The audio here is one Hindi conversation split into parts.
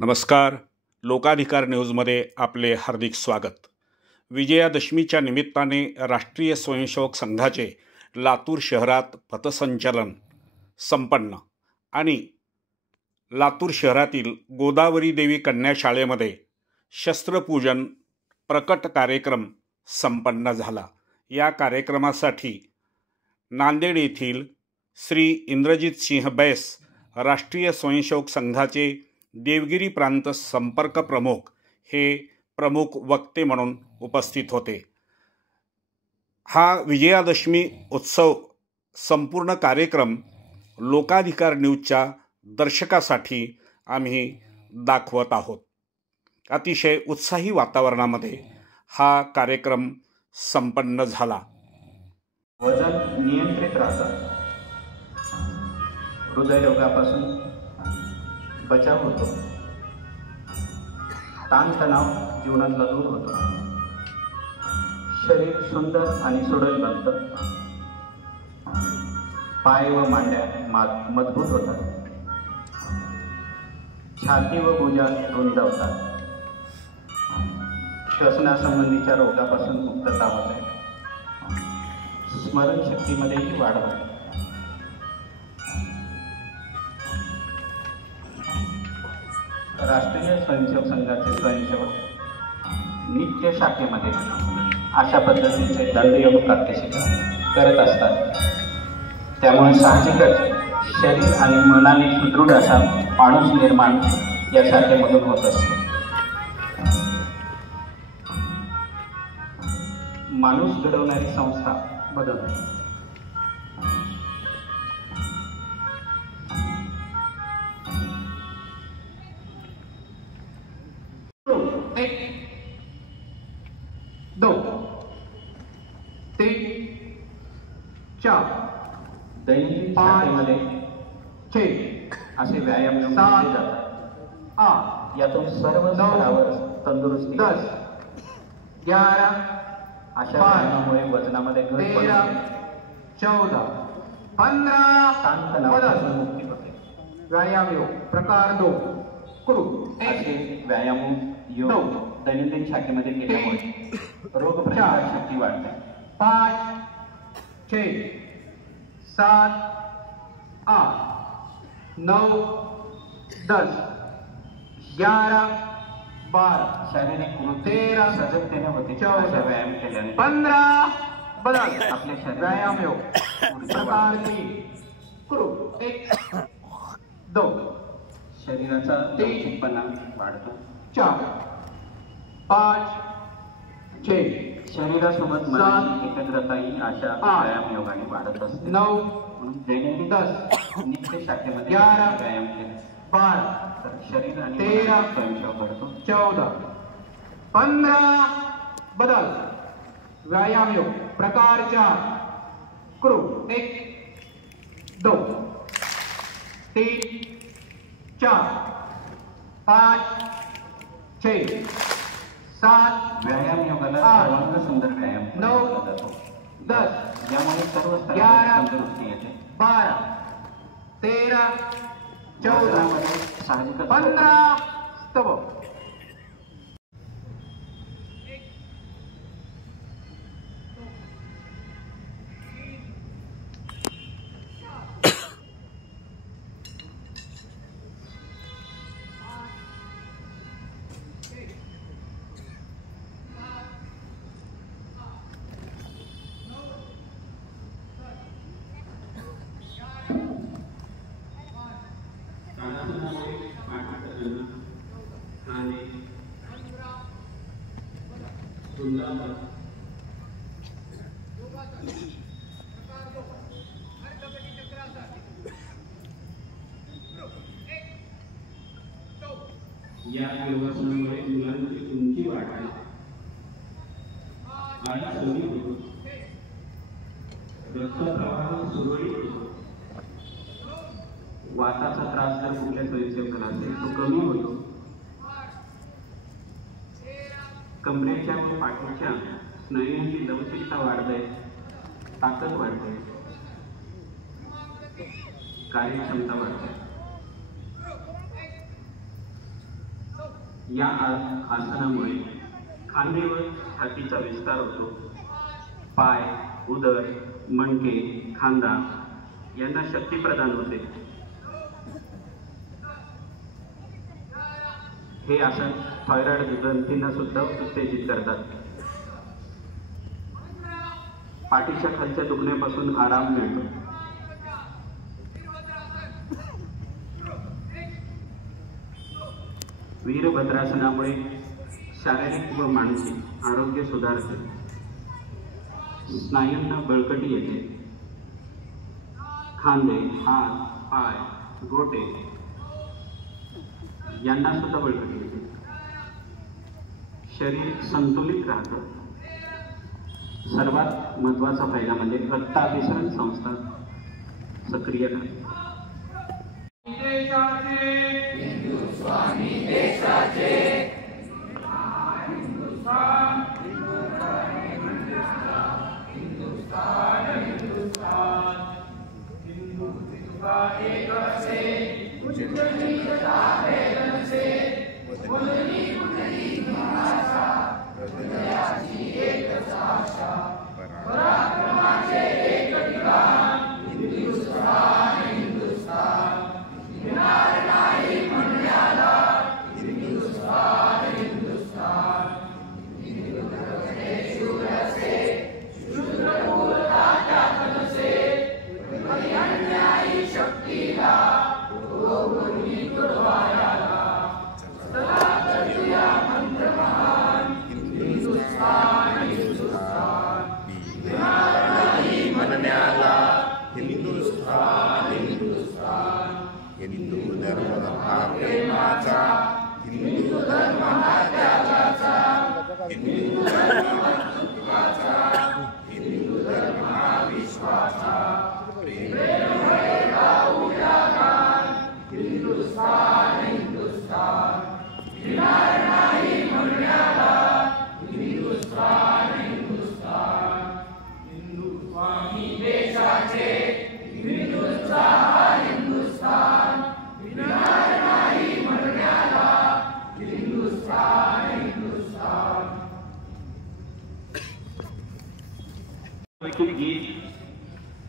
नमस्कार. लोकाधिकार न्यूजमध्ये आपले हार्दिक स्वागत. विजयादशमीच्या निमित्ताने राष्ट्रीय स्वयंसेवक संघाचे लातूर शहरात पथसंचलन संपन्न आणि लातूर शहरातील गोदावरी देवी कन्या शाळेमध्ये शस्त्रपूजन प्रकट कार्यक्रम संपन्न झाला. या कार्यक्रमासाठी नांदेड येथील श्री इंद्रजित सिंह बैस राष्ट्रीय स्वयंसेवक संघाचे देवगिरी प्रांत संपर्क प्रमुख हे प्रमुख वक्ते म्हणून उपस्थित होते. हा विजयादशमी उत्सव संपूर्ण कार्यक्रम लोकाधिकार न्यूजच्या दर्शकासाठी आम्ही दाखवत आहोत. अतिशय उत्साही वातावरणामध्ये हा कार्यक्रम संपन्न झाला. वजन नियंत्रित राहतं, हृदयरोगापासून बचाव होतो, ताणतणाव जीवनातला दूर होतो, शरीर सुंदर आणि सुडल बनतं, पाय व मांड्या मजबूत होतात, छाती व भुजा रुंदावतात, श्वसनासंबंधीच्या रोगापासून मुक्तता होते, स्मरणशक्तीमध्येही वाढ होते. राष्ट्रीय स्वयंसेवक संघाचे स्वयंसेवक नित्य शाखेमध्ये अशा पद्धतीचे दंडयोग प्रात्यक्षिक करत असतात. त्यामुळे साहजिकच शरीर आणि मनाने सुदृढ असा माणूस निर्माण या शाखेमधून होत असतो. माणूस घडवणारी संस्था बदलते. दो तीन चार दैनंदिन शाखेमध्ये 6 असे व्यायाम केले जातात. यातून सर्व स्तरावर तंदुरुस्ती 10 11 अशा व्यायामामुळे वजनामध्ये घट होते. 14 15 ताणतणावापासून मुक्ती होते. व्यायाम योग प्रकार 2 करू असे व्यायाम योग दैनंदिन शाखेमध्ये केल्यामुळे रोगप्रतिकारक शक्ती वाढते. 5 6 7 8 9 10 11 12 शारीरिक कृती 13 सजगतेने होते. 14 व्यायाम केल्याने 15 बदल आपल्या शरीर व्यायाम योग प्रकार 3 करू 1 2 शरीराचा लवचिकपणा वाढतो. 4 5 6 शरीरासोबत मनाची एकाग्रताही अशा व्यायाम योगाने वाढत असते. 9 दैनंदिन 10 नित्य शाखेमध्ये 11 व्यायाम केले. 12 तर शरीर आणि 13 स्वयंसेवक घडतो. 14 15 बदल व्यायाम योग प्रकार 4 करू 1 2 3 4 5 6 7 व्यायाम योगाला सर्वांग सुंदर व्यायाम 9 10 यामुळे सर्व स्तरावर तंदुरुस्ती येते. 12 13 14 मध्ये साहजिक 15 स्तव या योगासनामुळे मुलांची उंची वाढते आणि सवयी होतो, रक्तप्रवाह सुरळीत होतो, वाताचा त्रास जर कुठल्या स्वयंसेवकाला असेल तो कमी होतो. कमरेच्या व पाठीच्या स्नायूंची लवचिकता वाढते, ताकद वाढते, कार्यक्षमता वाढते. या आसनामुळे खांदे व छातीचा विस्तार होतो. पाय, उदर, मणके, खांदा यांना शक्ती प्रदान होते. हे आसन थायरॉइड ग्रंथींना सुद्धा उत्तेजित करतात. पाठीच्या खालच्या दुखण्यापासून आराम मिळतो. वीरभद्रासनामुळे शारीरिक व मानसिक आरोग्य सुधारते. स्नायूंना बळकटी येते. खांदे, हात, पाय, गोटे यांना सुद्धा बळकटी येते. शरीर संतुलित राहतं. सर्वात महत्त्वाचा फायदा म्हणजे रक्ताभिसरण संस्था सक्रिय राहते.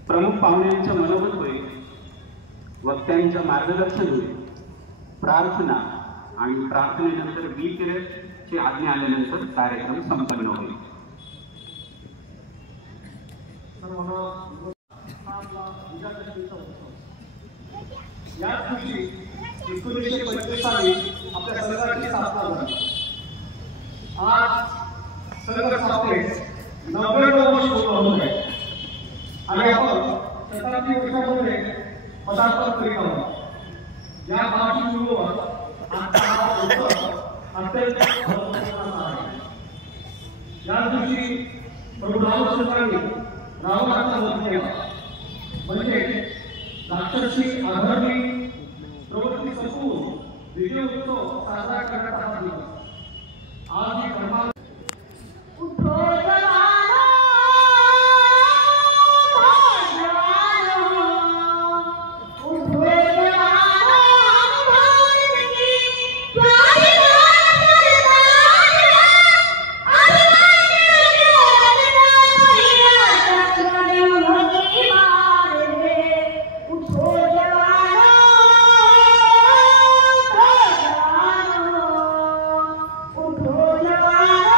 प्रमुख पाहुण्यांचं मनोगत होईल. वक्त्यांचं मार्गदर्शन होईल. प्रार्थना आणि प्रार्थनेनंतर बी पिरियडची आज्ञा आल्यानंतर कार्यक्रम संपन्न होईल. याच दिवशी 1945 साली आपल्या संघाची स्थापना झाली. आज संघ स्थापनेस 90 वर्ष पूर्ण आहे आणि आपण शताब्दी वर्षामध्ये पदार्पण करीत आहोत. या पार्श्वभूमीवर आजचा हा उत्सव अत्यंत महत्त्वपूर्ण आहे. या दिवशी प्रभू रामचंद्रांनी रावणाचा वध केला. म्हणजे राक्षसी आधर्मी प्रवृत्ती संपवून विजय उत्सव साजरा करण्याचा हा दिवस. आज ही धर्मा Oh,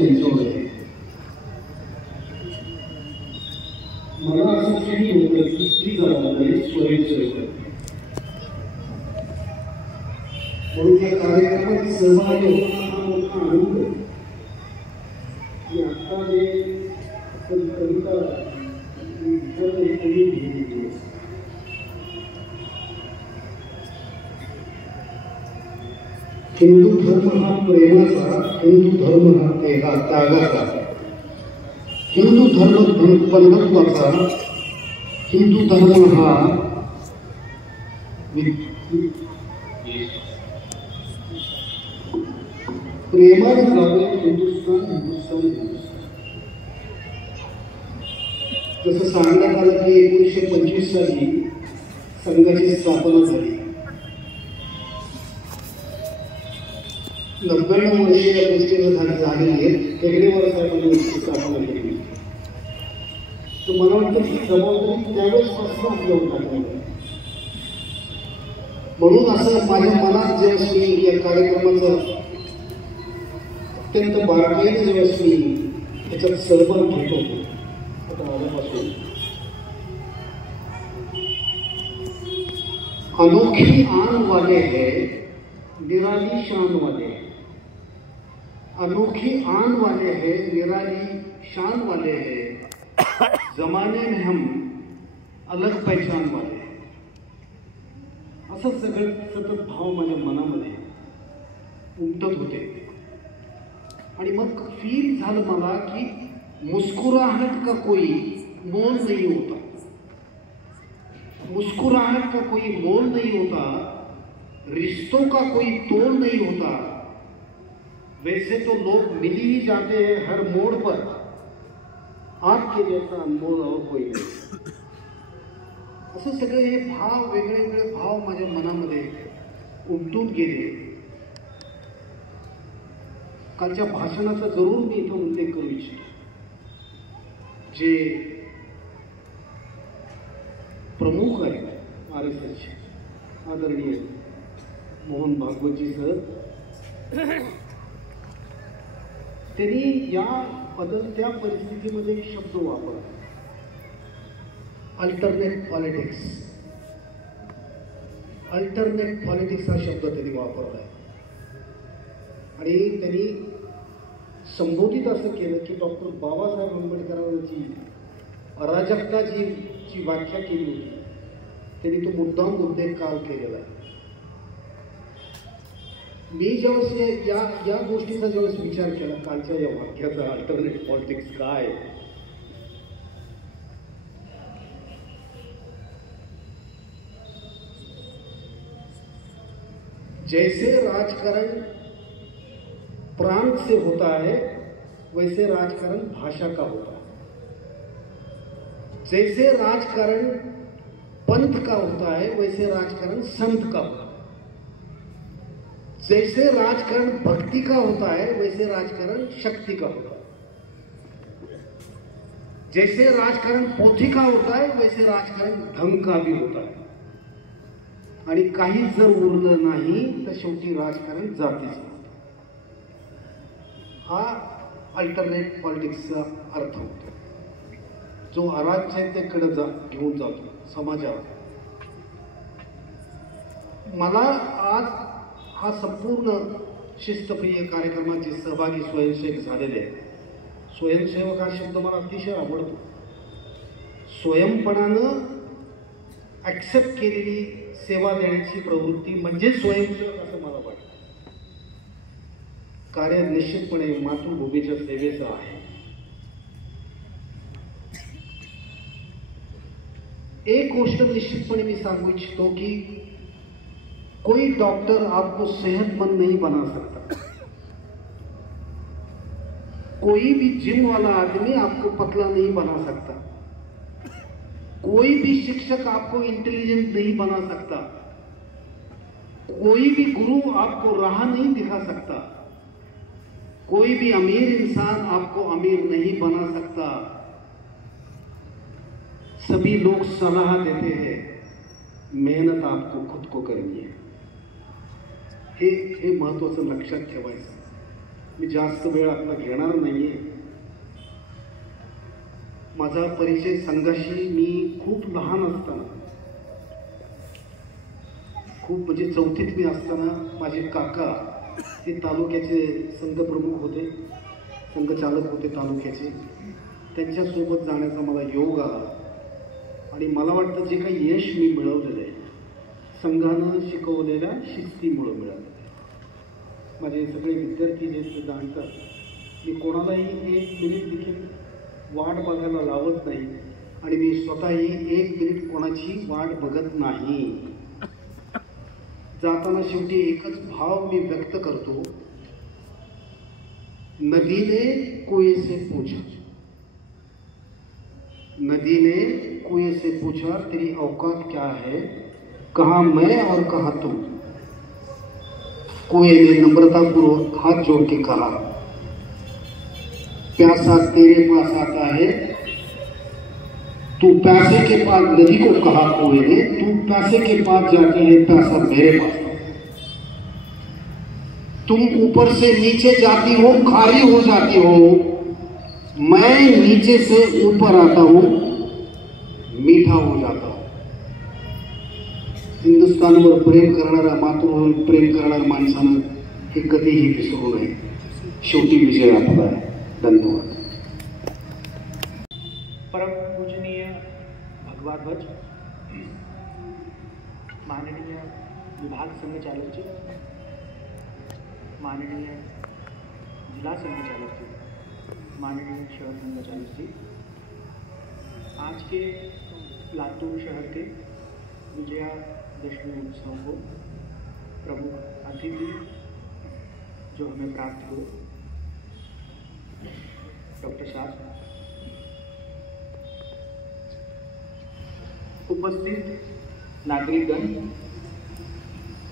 त्यांच्यावर आहे. मला असं फील होतं की ती जबाबदारी स्वयंसेवक, म्हणून या कार्यक्रमात सहभागी होताना हा मोठा आनंद आहे की आता जे आपण कविता हिंदू धर्म हा प्रेमाचा, हिंदू धर्म हा त्यागाचा, हिंदू धर्म बंधुत्वाचा, हिंदू धर्म हा प्रेमाने गावे हिंदुस्थान हिंदुस्थान हिंदुस्थान. जसं सांगण्यात आलं की 1925 साली संघाची स्थापना झाली. 99 वर्षे या गोष्टीला झालेली आहेत. हेगडेवार साहेबांनी स्थापना केली. तर मला वाटतं की जबाबदारी त्यावेळेसपासून आपल्यावर टाकली. म्हणून असं माझ्या मनात जेव्हा मी या कार्यक्रमाचं अत्यंत बारकाईने जेव्हा मी त्याच्यात सहभाग घेत होतो आता आल्यापासून, अनोखी आन वाले है निराली शान वाले, अनोखी आन वाले है निराली शान वाले है, जमाने में हम अलग पहचान वाले. असं सगळं सतत भाव माझ्या मनामध्ये उमटत होते. आणि मग फील झालं मला की मुस्कुराहट का कोई मोल नहीं होता, मुस्कुराहट का कोई मोल नहीं होता, रिश्तों का कोई तोल नहीं होता, वैसे तो लोग मिल ही जाते हैं हर मोड़ पर, आपके जैसा अनमोल और कोई नहीं. असं सगळे हे भाव, वेगळे वेगळे भाव माझ्या मनामध्ये उमटून गेले. कालच्या भाषणाचा जरूर मी इथं उल्लेख करू इच्छितो. जे प्रमुख आहेत RSSचे आदरणीय मोहन भागवतजी सर, त्यांनी या बदलत्या परिस्थितीमध्ये एक शब्द वापरला, अल्टरनेट पॉलिटिक्स. अल्टरनेट पॉलिटिक्स हा शब्द त्यांनी वापरला आहे. आणि त्यांनी संबोधित असं केलं की डॉक्टर बाबासाहेब आंबेडकरांची अराजकताची व्याख्या केली होती, त्यांनी तो मुद्दाम उल्लेख काल केलेला आहे. मी ज्यावेळेस या गोष्टीचा ज्यावेळेस विचार केला कालच्या या वाक्याचा, अल्टरनेट पॉलिटिक्स काय, जैसे राजकारण प्रांत से होता है वैसे राजकारण भाषा का होता है, जैसे राजकारण पंथ का होता है वैसे राजकारण संत का होता है, जैसे राजकारण भक्ति का होता है वैसे राजकारण शक्ति का होता है, जैसे राजकारण पोथी का होता है वैसे राजकारण ढंग का भी होता है. आणि काहीच जर उरलं नाही तर शेवटी राजकारण जातीचं. हा अल्टरनेट पॉलिटिक्सचा अर्थ होतो, जो अराजकतेकडे घेऊन जातो समाजाला. मला आज हा संपूर्ण शिस्तप्रिय कार्यक्रमात जे सहभागी स्वयंसेवक झालेले आहेत, स्वयंसेवक हा शब्द मला अतिशय आवडतो. स्वयंपणानं ॲक्सेप्ट केलेली सेवा देण्याची प्रवृत्ती म्हणजे स्वयंसेवक असं मला वाटतं. कार्य निश्चितपणे मातृभूमीच्या सेवेचं आहे. एक गोष्ट निश्चितपणे मी सांगू इच्छितो की कोई डॉक्टर आपको सेहतमंद नहीं बना सकता, कोई भी जिम वाला आदमी आपको पतला नहीं बना सकता, कोई भी शिक्षक आपको इंटेलिजेंट नहीं बना सकता, कोई भी गुरु आपको राह नहीं दिखा सकता, कोई भी अमीर इंसान आपको अमीर नहीं बना सकता. सभी लोग सलाह देते हैं, मेहनत आपको खुद को करनी है. हे महत्वाचं लक्षात ठेवायचं. मी जास्त वेळ आपला घेणार नाहीये. माझा परिचय संघाशी मी खूप लहान असताना, खूप म्हणजे चौथीत मी असताना माझे काका ते तालुक्याचे संघप्रमुख होते, संघचालक होते तालुक्याचे. त्यांच्यासोबत जाण्याचा मला योग आला आणि मला वाटतं जे काही यश मी मिळवलेलं आहे संघानं शिकवलेल्या शिस्तीमुळं मिळालं. माझे सगळे विद्यार्थी जे ते जाणतात, मी कोणालाही 1 मिनिट देखील वाट बघायला लावत नाही आणि मी स्वतःही 1 मिनिट कोणाची वाट बघत नाही. जाताना शेवटी एकच भाव मी व्यक्त करतो, नदी ने कुएं से पूछा, नदी ने कुएं से पूछा तेरी औकात क्या है, कहा मैं और कहा तुम. कुएं ने नम्रतापूर्वक हाथ जोड़ के कहा, प्यासा तेरे पास आता है. तू प्यासे के पास, नदी को कहा कुएं ने, तू प्यासे के पास जाती है, प्यासा मेरे पास. तुम ऊपर से नीचे जाती हो, खाली हो जाती हो, मैं नीचे से ऊपर आता हूं, मीठा हो जाता हूं. हिंदुस्थानवर प्रेम करणारा, मातृभूमीवर प्रेम करणाऱ्या माणसानं हे कधीही विसरू नये. शेवटी विजय आपला आहे. धन्यवाद. परम पूजनीय भगवान ध्वज, माननीय विभाग संघचालक जी, माननीय जिला संघचालक जी, माननीय शहर संघचालक जी, आज के लातूर शहर के विजयादशमी उत्सव को प्रमुख अतिथि जो हमें प्राप्त हुए, डॉक्टर साहब, उपस्थित नागरिकगण,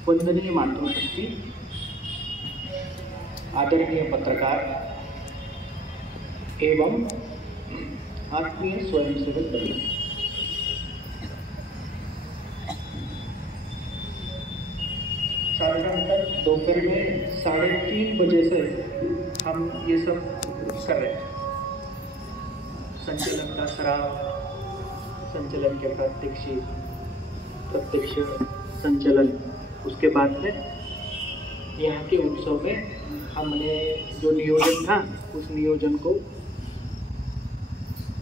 वंदनीय मातृशक्ति, आदरणीय पत्रकार एवं आत्मीय स्वयंसेवक दल, साधारणतः दोपहर में 3:30 बजे से हम ये सब कर रहे हैं. संचलन का सराव, संचलन के प्रत्यक्ष संचलन, उसके बाद में यहाँ के उत्सव में हमने जो नियोजन था उस नियोजन को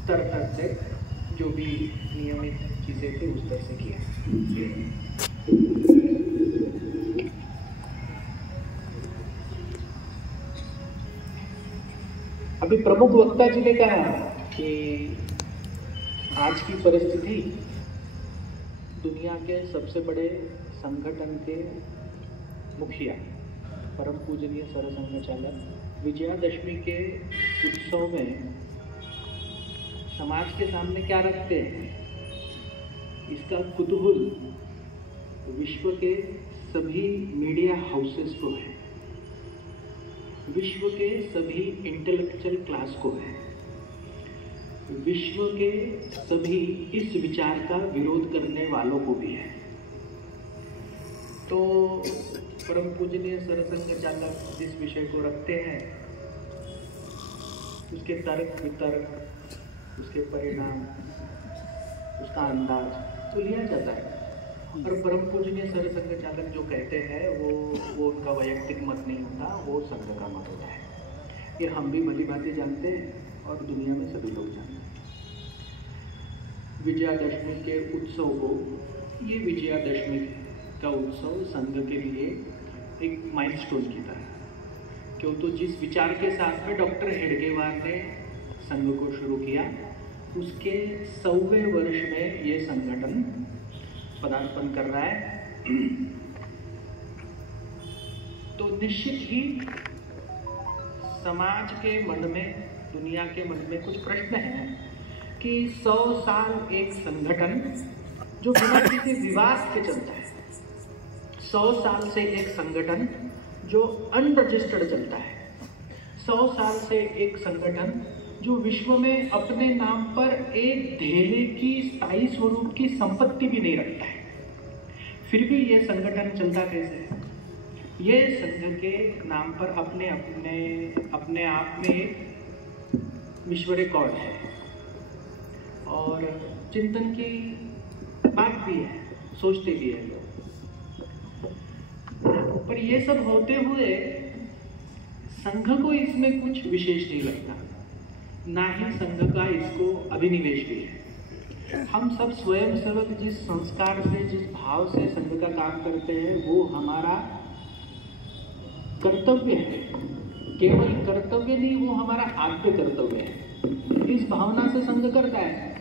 तरह से जो भी नियमित चीज़ें थी उस तरह से किया. अभी प्रमुख वक्ता जी ने कहा कि आज की परिस्थिति दुनिया के सबसे बड़े संगठन के मुखिया परम पूजनीय सरसंघचालक विजयादशमी के उत्सव में समाज के सामने क्या रखते हैं, इसका कुतूहल विश्व के सभी मीडिया हाउसेस को है, विश्व के सभी इंटेलेक्चुअल क्लास को है, विश्व के सभी इस विचार का विरोध करने वालों को भी है. तो परम पूजनीय सरसंघचालक जिस विषय को रखते हैं उसके तर्क वितर्क, उसके परिणाम, उसका अंदाज तो लिया जाता है. और परम पूजनीय सरसंघचालक जो कहते हैं वो उनका वैयक्तिक मत नहीं होता, वो संघ का मत होता है. ये हम भी भली बातें जानते हैं और दुनिया में सभी लोग जानते हैं. विजयादशमी के उत्सव को, ये विजयादशमी का उत्सव संघ के लिए एक माइलस्टोन की तरह, क्यों तो जिस विचार के साथ में डॉक्टर हेडगेवार ने संघ को शुरू किया उसके 100वें वर्ष में ये संगठन पदार्पण कर रहा है. तो निश्चित ही समाज के मन में, दुनिया के मन में कुछ प्रश्न हैं कि 100 साल एक संगठन जो बिना किसी विवाद के चलता है, 100 साल से एक संगठन जो अनरजिस्टर्ड चलता है, 100 साल से एक संगठन जो विश्व में अपने नाम पर एक ढेले की स्थायी स्वरूप की संपत्ति भी नहीं रखता है, फिर भी यह संगठन चलता कैसे है? ये संघ के नाम पर अपने आप में एक विश्व रिकॉर्ड है और चिंतन की बात भी है, सोचते भी है लोग। पर ये सब होते हुए संघ को इसमें कुछ विशेष नहीं लगता, ना ही संघ का इसको अभिनिवेश भी है। हम सब स्वयं सेवक जिस संस्कार से, जिस भाव से संघ का काम करते हैं, वो हमारा कर्तव्य है। केवल कर्तव्य नहीं, वो हमारा आद्य कर्तव्य है। इस भावना से संघ करता है।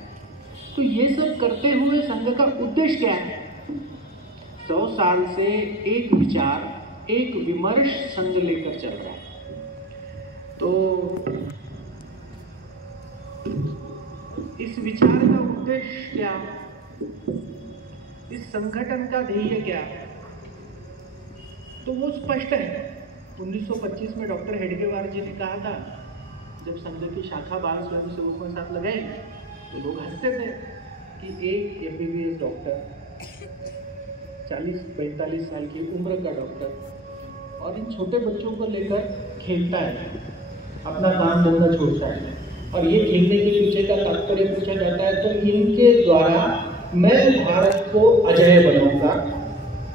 तो ये सब करते हुए संघ का उद्देश्य क्या है? 100 साल से एक विचार, एक विमर्श संघ लेकर चल रहा है। तो इस विचार का उद्देश्य क्या, इस संगठन का ध्येय क्या, तो वो स्पष्ट है। 1925 में डॉक्टर हेडगेवार जी ने कहा था, जब संघ की शाखा बाल स्वयंसेवकों के साथ लगाई तो लोग हंसते थे कि एक MBBS डॉक्टर, 40-45 साल की उम्र का डॉक्टर, और इन छोटे बच्चों को लेकर खेलता है, अपना काम धंधा छोड़ता है, और ये खेलने के पीछे का तात्पर्य पूछा जाता है तो इनके द्वारा मैं भारत को अजेय बनाऊंगा,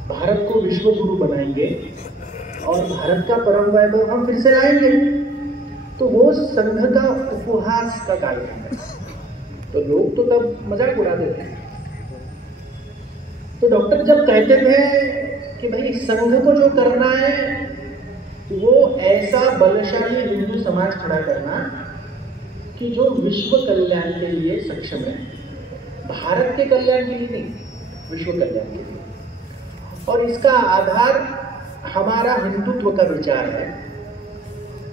भारत को विश्व गुरु बनाएंगे और भारत का परम वैभव हम फिर से लाएंगे। तो वो संघ का उपहास का कार्यक्रम है। तो लोग तो तब मजाक उड़ा देते हैं। तो डॉक्टर जब कहते थे कि भाई संघ को जो करना है वो ऐसा बलशाली हिंदू समाज खड़ा करना कि जो विश्व कल्याण के लिए सक्षम है, भारत के कल्याण के लिए नहीं, विश्व कल्याण के लिए। और इसका आधार हमारा हिंदुत्व का विचार है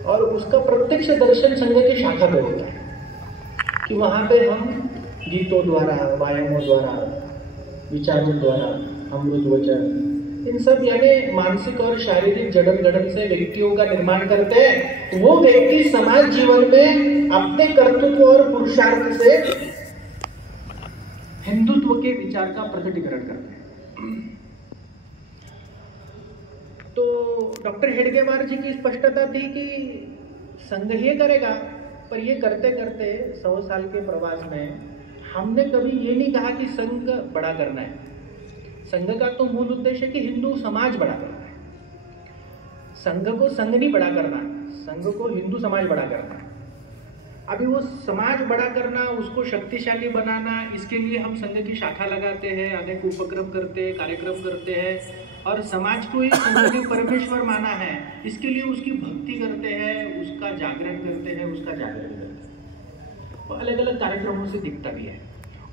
और उसका प्रत्यक्ष दर्शन संघ की शाखा पे होता है कि वहां पे हम गीतों द्वारा, व्यायामों द्वारा, विचारों द्वारा, अमृत वचन, इन सब यानी मानसिक और शारीरिक जड़न गड़न से व्यक्तियों का निर्माण करते हैं। वो व्यक्ति समाज जीवन में अपने कर्तृत्व और पुरुषार्थ से हिंदुत्व के विचार का प्रकटीकरण करते हैं। तो डॉक्टर हेडगेवार जी की स्पष्टता थी कि संघ ये करेगा, पर ये करते करते 100 साल के प्रवास में हमने कभी ये नहीं कहा कि संघ बड़ा करना है। संघ का तो मूल उद्देश्य है कि हिंदू समाज बड़ा करना है। संघ को संघ नहीं बड़ा करना, संघ को हिंदू समाज बड़ा करना। अभी वो समाज बड़ा करना, उसको शक्तिशाली बनाना, इसके लिए हम संघ की शाखा लगाते हैं, अनेक उपक्रम करते हैं, कार्यक्रम करते हैं और समाज को ही संघ ने परमेश्वर माना है, इसके लिए उसकी भक्ति करते हैं, उसका जागरण करते हैं, उसका जागरण करते हैं। वो अलग अलग कार्यक्रमों से दिखता भी है।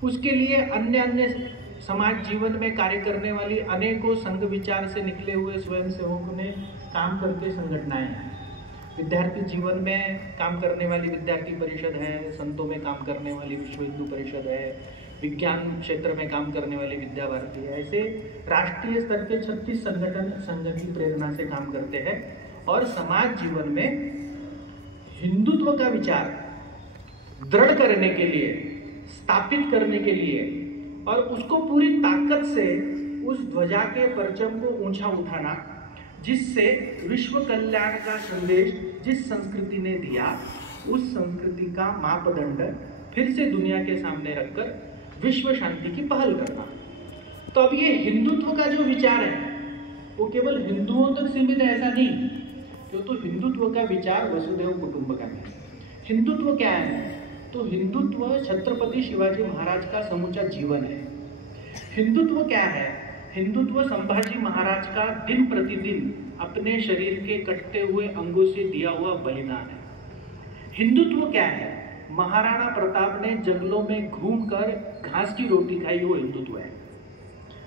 उसके लिए अन्य अन्य समाज जीवन में कार्य करने वाली अनेकों संघ विचार से निकले हुए स्वयंसेवकों ने काम करके संगठनाएं हैं। विद्यार्थी जीवन में काम करने वाली विद्यार्थी परिषद है, संतों में काम करने वाली विश्व हिंदू परिषद है, विज्ञान क्षेत्र में काम करने वाली विद्या भारती है। ऐसे राष्ट्रीय स्तर के 36 संगठन संघ की प्रेरणा से काम करते हैं और समाज जीवन में हिंदुत्व का विचार दृढ़ करने के लिए, स्थापित करने के लिए और उसको पूरी ताकत से उस ध्वजा के परचम को ऊंचा उठाना, जिससे विश्व कल्याण का संदेश जिस संस्कृति ने दिया, उस संस्कृति का मापदंड फिर से दुनिया के सामने रखकर विश्व शांति की पहल करना। तो अब ये हिंदुत्व का जो विचार है वो केवल हिंदुओं तक सीमित है, ऐसा नहीं। तो हिंदुत्व का विचार वसुधैव कुटुंबकम है। हिंदुत्व क्या है? तो हिंदुत्व छत्रपति शिवाजी महाराज का समूचा जीवन है। हिंदुत्व क्या है? हिंदुत्व संभाजी महाराज का दिन प्रतिदिन अपने शरीर के कटते हुए अंगों से दिया हुआ बलिदान है। हिंदुत्व क्या है? महाराणा प्रताप ने जंगलों में घूमकर घास की रोटी खाई, वो हिंदुत्व है।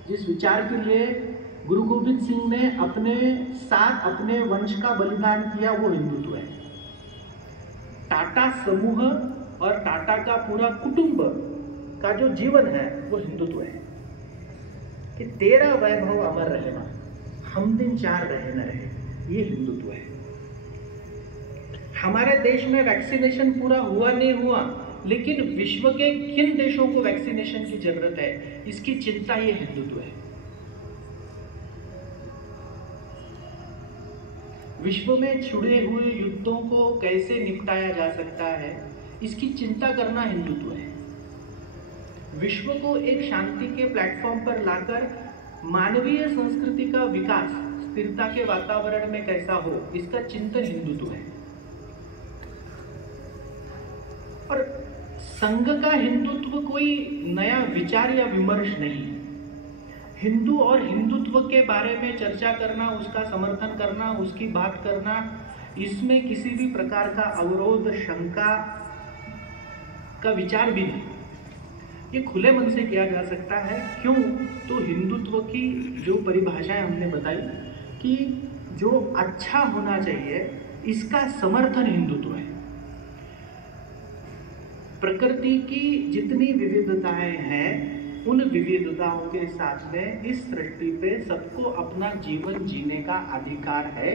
जिस विचार के लिए गुरु गोविंद सिंह ने अपने साथ अपने वंश का बलिदान किया, वो हिंदुत्व है। टाटा समूह और टाटा का पूरा कुटुंब का जो जीवन है वो हिंदुत्व है कि तेरा वैभव अमर रहेगा, हम दिन चार रहे न रहे, ये हिंदुत्व है। हमारे देश में वैक्सीनेशन पूरा हुआ नहीं हुआ, लेकिन विश्व के किन देशों को वैक्सीनेशन की जरूरत है, इसकी चिंता ये हिंदुत्व है। विश्व में छिड़े हुए युद्धों को कैसे निपटाया जा सकता है, इसकी चिंता करना हिंदुत्व है। विश्व को एक शांति के प्लेटफॉर्म पर लाकर मानवीय संस्कृति का विकास स्थिरता के वातावरण में कैसा हो, इसका चिंतन हिंदुत्व है। और संघ का हिंदुत्व कोई नया विचार या विमर्श नहीं। हिंदू और हिंदुत्व के बारे में चर्चा करना, उसका समर्थन करना, उसकी बात करना, इसमें किसी भी प्रकार का अवरोध, शंका का विचार भी नहीं। ये खुले मन से किया जा सकता है। क्यों? तो हिंदुत्व की जो परिभाषाएं हमने बताई कि जो अच्छा होना चाहिए, इसका समर्थन हिंदुत्व है। प्रकृति की जितनी विविधताएं हैं, उन विविधताओं के साथ में इस सृष्टि पे सबको अपना जीवन जीने का अधिकार है।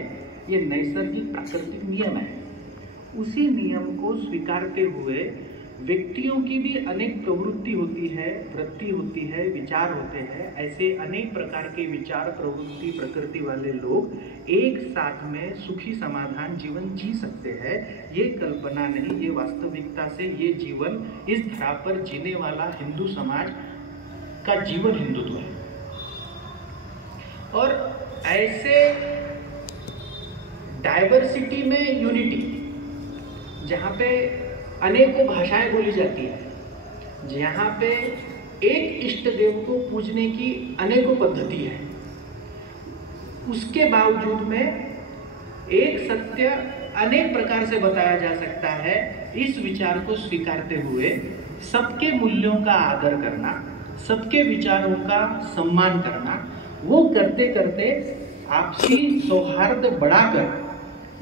ये नैसर्गिक प्राकृतिक नियम है। उसी नियम को स्वीकारते हुए व्यक्तियों की भी अनेक प्रवृत्ति होती है, वृत्ति होती है, विचार होते हैं। ऐसे अनेक प्रकार के विचार, प्रवृत्ति, प्रकृति वाले लोग एक साथ में सुखी समाधान जीवन जी सकते हैं। ये कल्पना नहीं, ये वास्तविकता से ये जीवन, इस धरा पर जीने वाला हिंदू समाज का जीवन हिंदुत्व है। और ऐसे डाइवर्सिटी में यूनिटी, जहाँ पे अनेकों भाषाएं बोली जाती है, जहाँ पे एक इष्ट देव को पूजने की अनेकों पद्धति है, उसके बावजूद में एक सत्य अनेक प्रकार से बताया जा सकता है। इस विचार को स्वीकारते हुए सबके मूल्यों का आदर करना, सबके विचारों का सम्मान करना, वो करते करते आपसी सौहार्द बढ़ाकर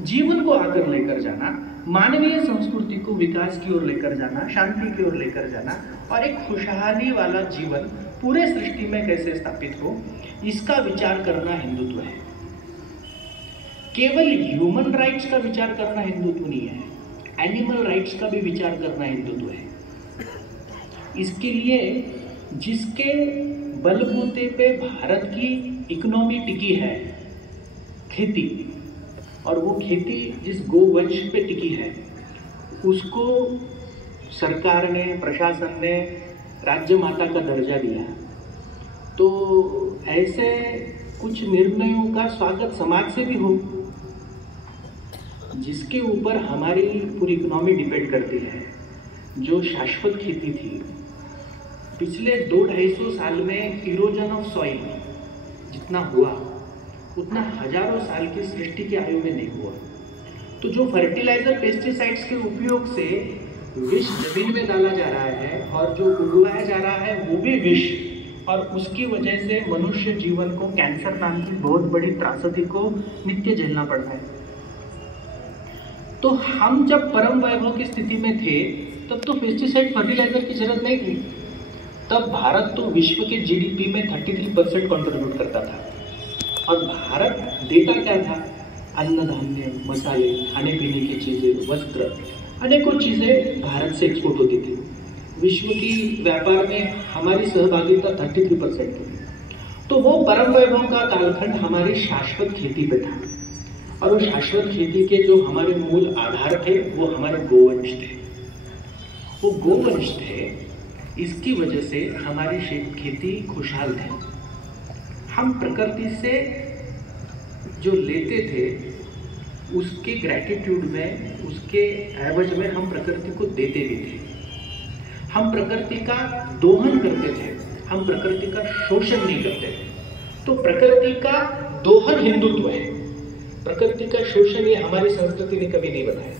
जीवन को आगे लेकर जाना, मानवीय संस्कृति को विकास की ओर लेकर जाना, शांति की ओर लेकर जाना और एक खुशहाली वाला जीवन पूरे सृष्टि में कैसे स्थापित हो, इसका विचार करना हिंदुत्व है। केवल ह्यूमन राइट्स का विचार करना हिंदुत्व नहीं है, एनिमल राइट्स का भी विचार करना हिंदुत्व है। इसके लिए जिसके बलबूते पे भारत की इकोनॉमी टिकी है, खेती, और वो खेती जिस गोवंश पे टिकी है, उसको सरकार ने, प्रशासन ने राज्य माता का दर्जा दिया। तो ऐसे कुछ निर्णयों का स्वागत समाज से भी हो, जिसके ऊपर हमारी पूरी इकोनॉमी डिपेंड करती है। जो शाश्वत खेती थी, पिछले 200-250 साल में इरोजन ऑफ सॉइल जितना हुआ, उतना हजारों साल की सृष्टि के आयु में नहीं हुआ। तो जो फर्टिलाइजर, पेस्टिसाइड्स के उपयोग से विष जमीन में डाला जा रहा है और जो उगाया जा रहा है वो भी विष, और उसकी वजह से मनुष्य जीवन को कैंसर नाम की बहुत बड़ी त्रासदी को नित्य झेलना पड़ता है। तो हम जब परम वैभव की स्थिति में थे, तब तो पेस्टिसाइड, फर्टिलाइजर की जरूरत नहीं थी। तब भारत तो विश्व के जीडीपी में 33% कंट्रीब्यूट करता था। और भारत देता क्या था? अन्न, धान्य, मसाले, खाने पीने की चीजें, वस्त्र, अनेकों चीजें भारत से एक्सपोर्ट होती थी। विश्व की व्यापार में हमारी सहभागिता 33% थी। तो वो परम वैभव का कालखंड हमारी शाश्वत खेती पे था। और वो शाश्वत खेती के जो हमारे मूल आधार थे, वो हमारे गोवंश थे। वो गोवंश थे, इसकी वजह से हमारी खेती खुशहाल थी। हम प्रकृति से जो लेते थे, उसके ग्रैटिट्यूड में, उसके एवज में हम प्रकृति को देते भी थे। हम प्रकृति का दोहन करते थे, हम प्रकृति का शोषण नहीं करते थे। तो प्रकृति का दोहन हिंदुत्व है, प्रकृति का शोषण ये हमारी संस्कृति ने कभी नहीं बनाया।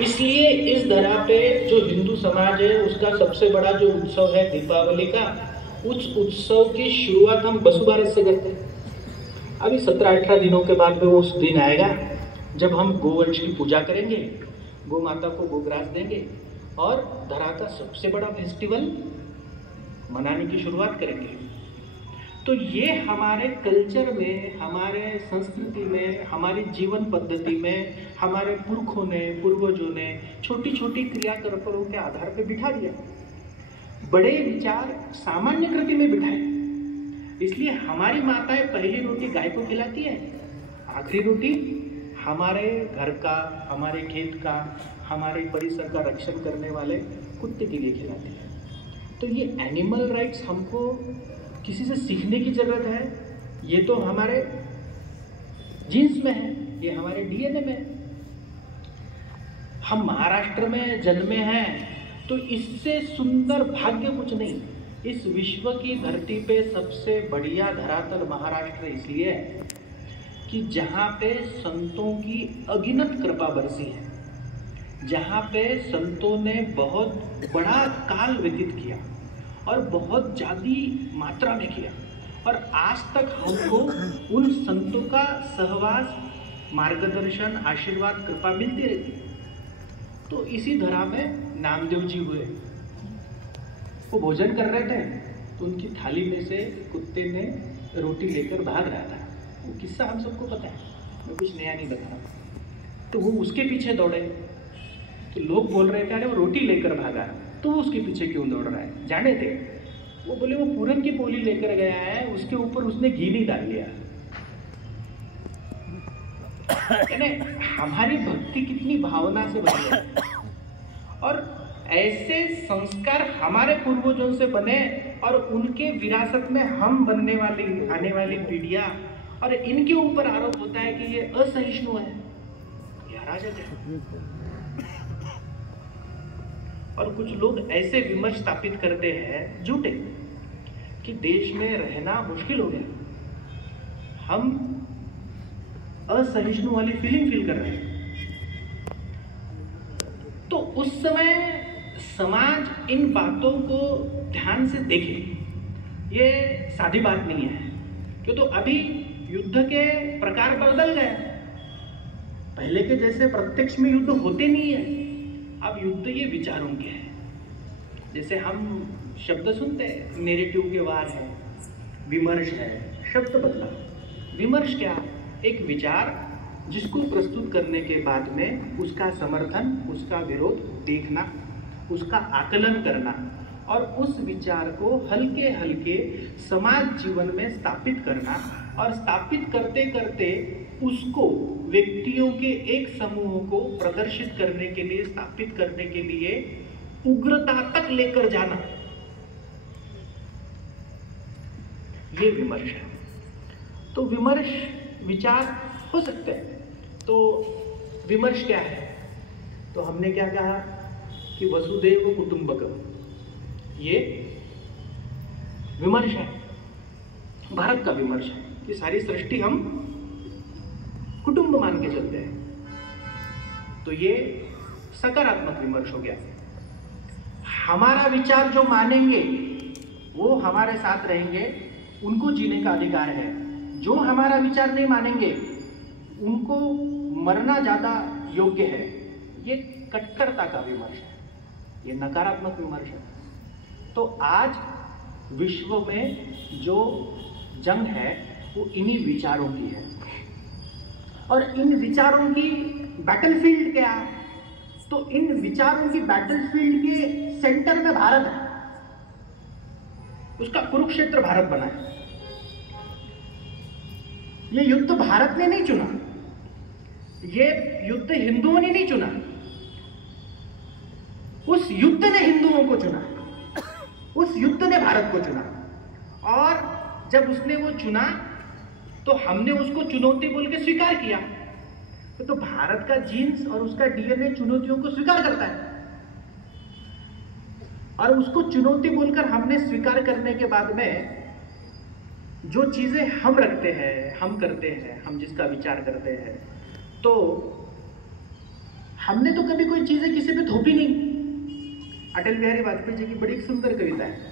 इसलिए इस धरा पे जो हिंदू समाज है, उसका सबसे बड़ा जो उत्सव है दीपावली का, उस उत्सव की शुरुआत हम वसुबारस से करते हैं। अभी 17-18 दिनों के बाद में वो उस दिन आएगा जब हम गोवंश की पूजा करेंगे, गौ माता को गोग्रास देंगे और धरा का सबसे बड़ा फेस्टिवल मनाने की शुरुआत करेंगे। तो ये हमारे कल्चर में, हमारे संस्कृति में, हमारी जीवन पद्धति में हमारे पुरखों ने, पूर्वजों ने छोटी छोटी क्रियाकलापों के आधार पर बिठा दिया। बड़े विचार सामान्य कृति में बिठाए। इसलिए हमारी माताएं पहली रोटी गाय को खिलाती है, आखिरी रोटी हमारे घर का, हमारे खेत का, हमारे परिसर का रक्षण करने वाले कुत्ते के लिए खिलाते हैं। तो ये एनिमल राइट्स हमको किसी से सीखने की ज़रूरत है, ये तो हमारे जीन्स में है, ये हमारे डीएनए में है। हम महाराष्ट्र में जन्मे हैं तो इससे सुंदर भाग्य कुछ नहीं। इस विश्व की धरती पे सबसे बढ़िया धरातल महाराष्ट्र इसलिए है कि जहाँ पे संतों की अगिनत कृपा बरसी है, जहाँ पे संतों ने बहुत बड़ा काल व्यतीत किया और बहुत ज़्यादा मात्रा में किया, और आज तक हमको उन संतों का सहवास, मार्गदर्शन, आशीर्वाद, कृपा मिलती रहती है। तो इसी धरा में नामदेव जी हुए। वो भोजन कर रहे थे तो उनकी थाली में से कुत्ते ने रोटी लेकर भाग रहा था। वो किस्सा हम सबको पता है, मैं कुछ नया नहीं बता रहा। तो वो उसके पीछे दौड़े तो लोग बोल रहे थे अरे वो रोटी लेकर भागा, तो वो उसके पीछे क्यों दौड़ रहा है, जाने थे। वो बोले वो पूरन की पोली लेकर गया है, उसके ऊपर उसने घी नहीं डाल लिया। यानी हमारी भक्ति कितनी भावना से बनी है, और ऐसे संस्कार हमारे पूर्वजों से बने और उनके विरासत में हम बनने वाली आने वाली पीढ़ियां, और इनके ऊपर आरोप होता है कि ये असहिष्णु है, ये अराजक है। और कुछ लोग ऐसे विमर्श स्थापित करते हैं झूठे कि देश में रहना मुश्किल हो गया, हम असहिष्णु वाली फीलिंग फील कर रहे हैं। तो उस समय समाज इन बातों को ध्यान से देखे, ये सादी बात नहीं है। क्यों तो अभी युद्ध के प्रकार बदल गए, पहले के जैसे प्रत्यक्ष में युद्ध होते नहीं है, अब युद्ध ये विचारों के हैं। जैसे हम शब्द सुनते हैं, नेरेटिव के वार है, विमर्श है, शब्द बदला। विमर्श क्या? एक विचार जिसको प्रस्तुत करने के बाद में उसका समर्थन, उसका विरोध देखना, उसका आकलन करना और उस विचार को हल्के हल्के समाज जीवन में स्थापित करना, और स्थापित करते करते उसको व्यक्तियों के एक समूह को प्रदर्शित करने के लिए, स्थापित करने के लिए उग्रता तक लेकर जाना, ये विमर्श है। तो विमर्श विचार हो सकते हैं। तो विमर्श क्या है? तो हमने क्या कहा कि वसुदेव कुटुंबकम, ये विमर्श है, भारत का विमर्श है कि सारी सृष्टि हम कुटुंब मान के चलते हैं। तो ये सकारात्मक विमर्श हो गया। हमारा विचार जो मानेंगे वो हमारे साथ रहेंगे, उनको जीने का अधिकार है। जो हमारा विचार नहीं मानेंगे उनको मरना ज्यादा योग्य है। ये कट्टरता का विमर्श है, ये नकारात्मक विमर्श है। तो आज विश्व में जो जंग है वो इन्हीं विचारों की है, और इन विचारों की बैटलफील्ड क्या है? तो इन विचारों की बैटलफील्ड के सेंटर में भारत है, उसका कुरुक्षेत्र भारत बना है। ये युद्ध भारत ने नहीं चुना, ये युद्ध हिंदुओं ने नहीं चुना, उस युद्ध ने हिंदुओं को चुना, उस युद्ध ने भारत को चुना। और जब उसने वो चुना तो हमने उसको चुनौती बोल के स्वीकार किया। तो भारत का जीन्स और उसका डीएनए चुनौतियों को स्वीकार करता है, और उसको चुनौती बोलकर हमने स्वीकार करने के बाद में जो चीजें हम रखते हैं, हम करते हैं, हम जिसका विचार करते हैं, तो हमने तो कभी कोई चीजें किसी पे थोपी नहीं। अटल बिहारी वाजपेयी जी की बड़ी एक सुंदर कविता है।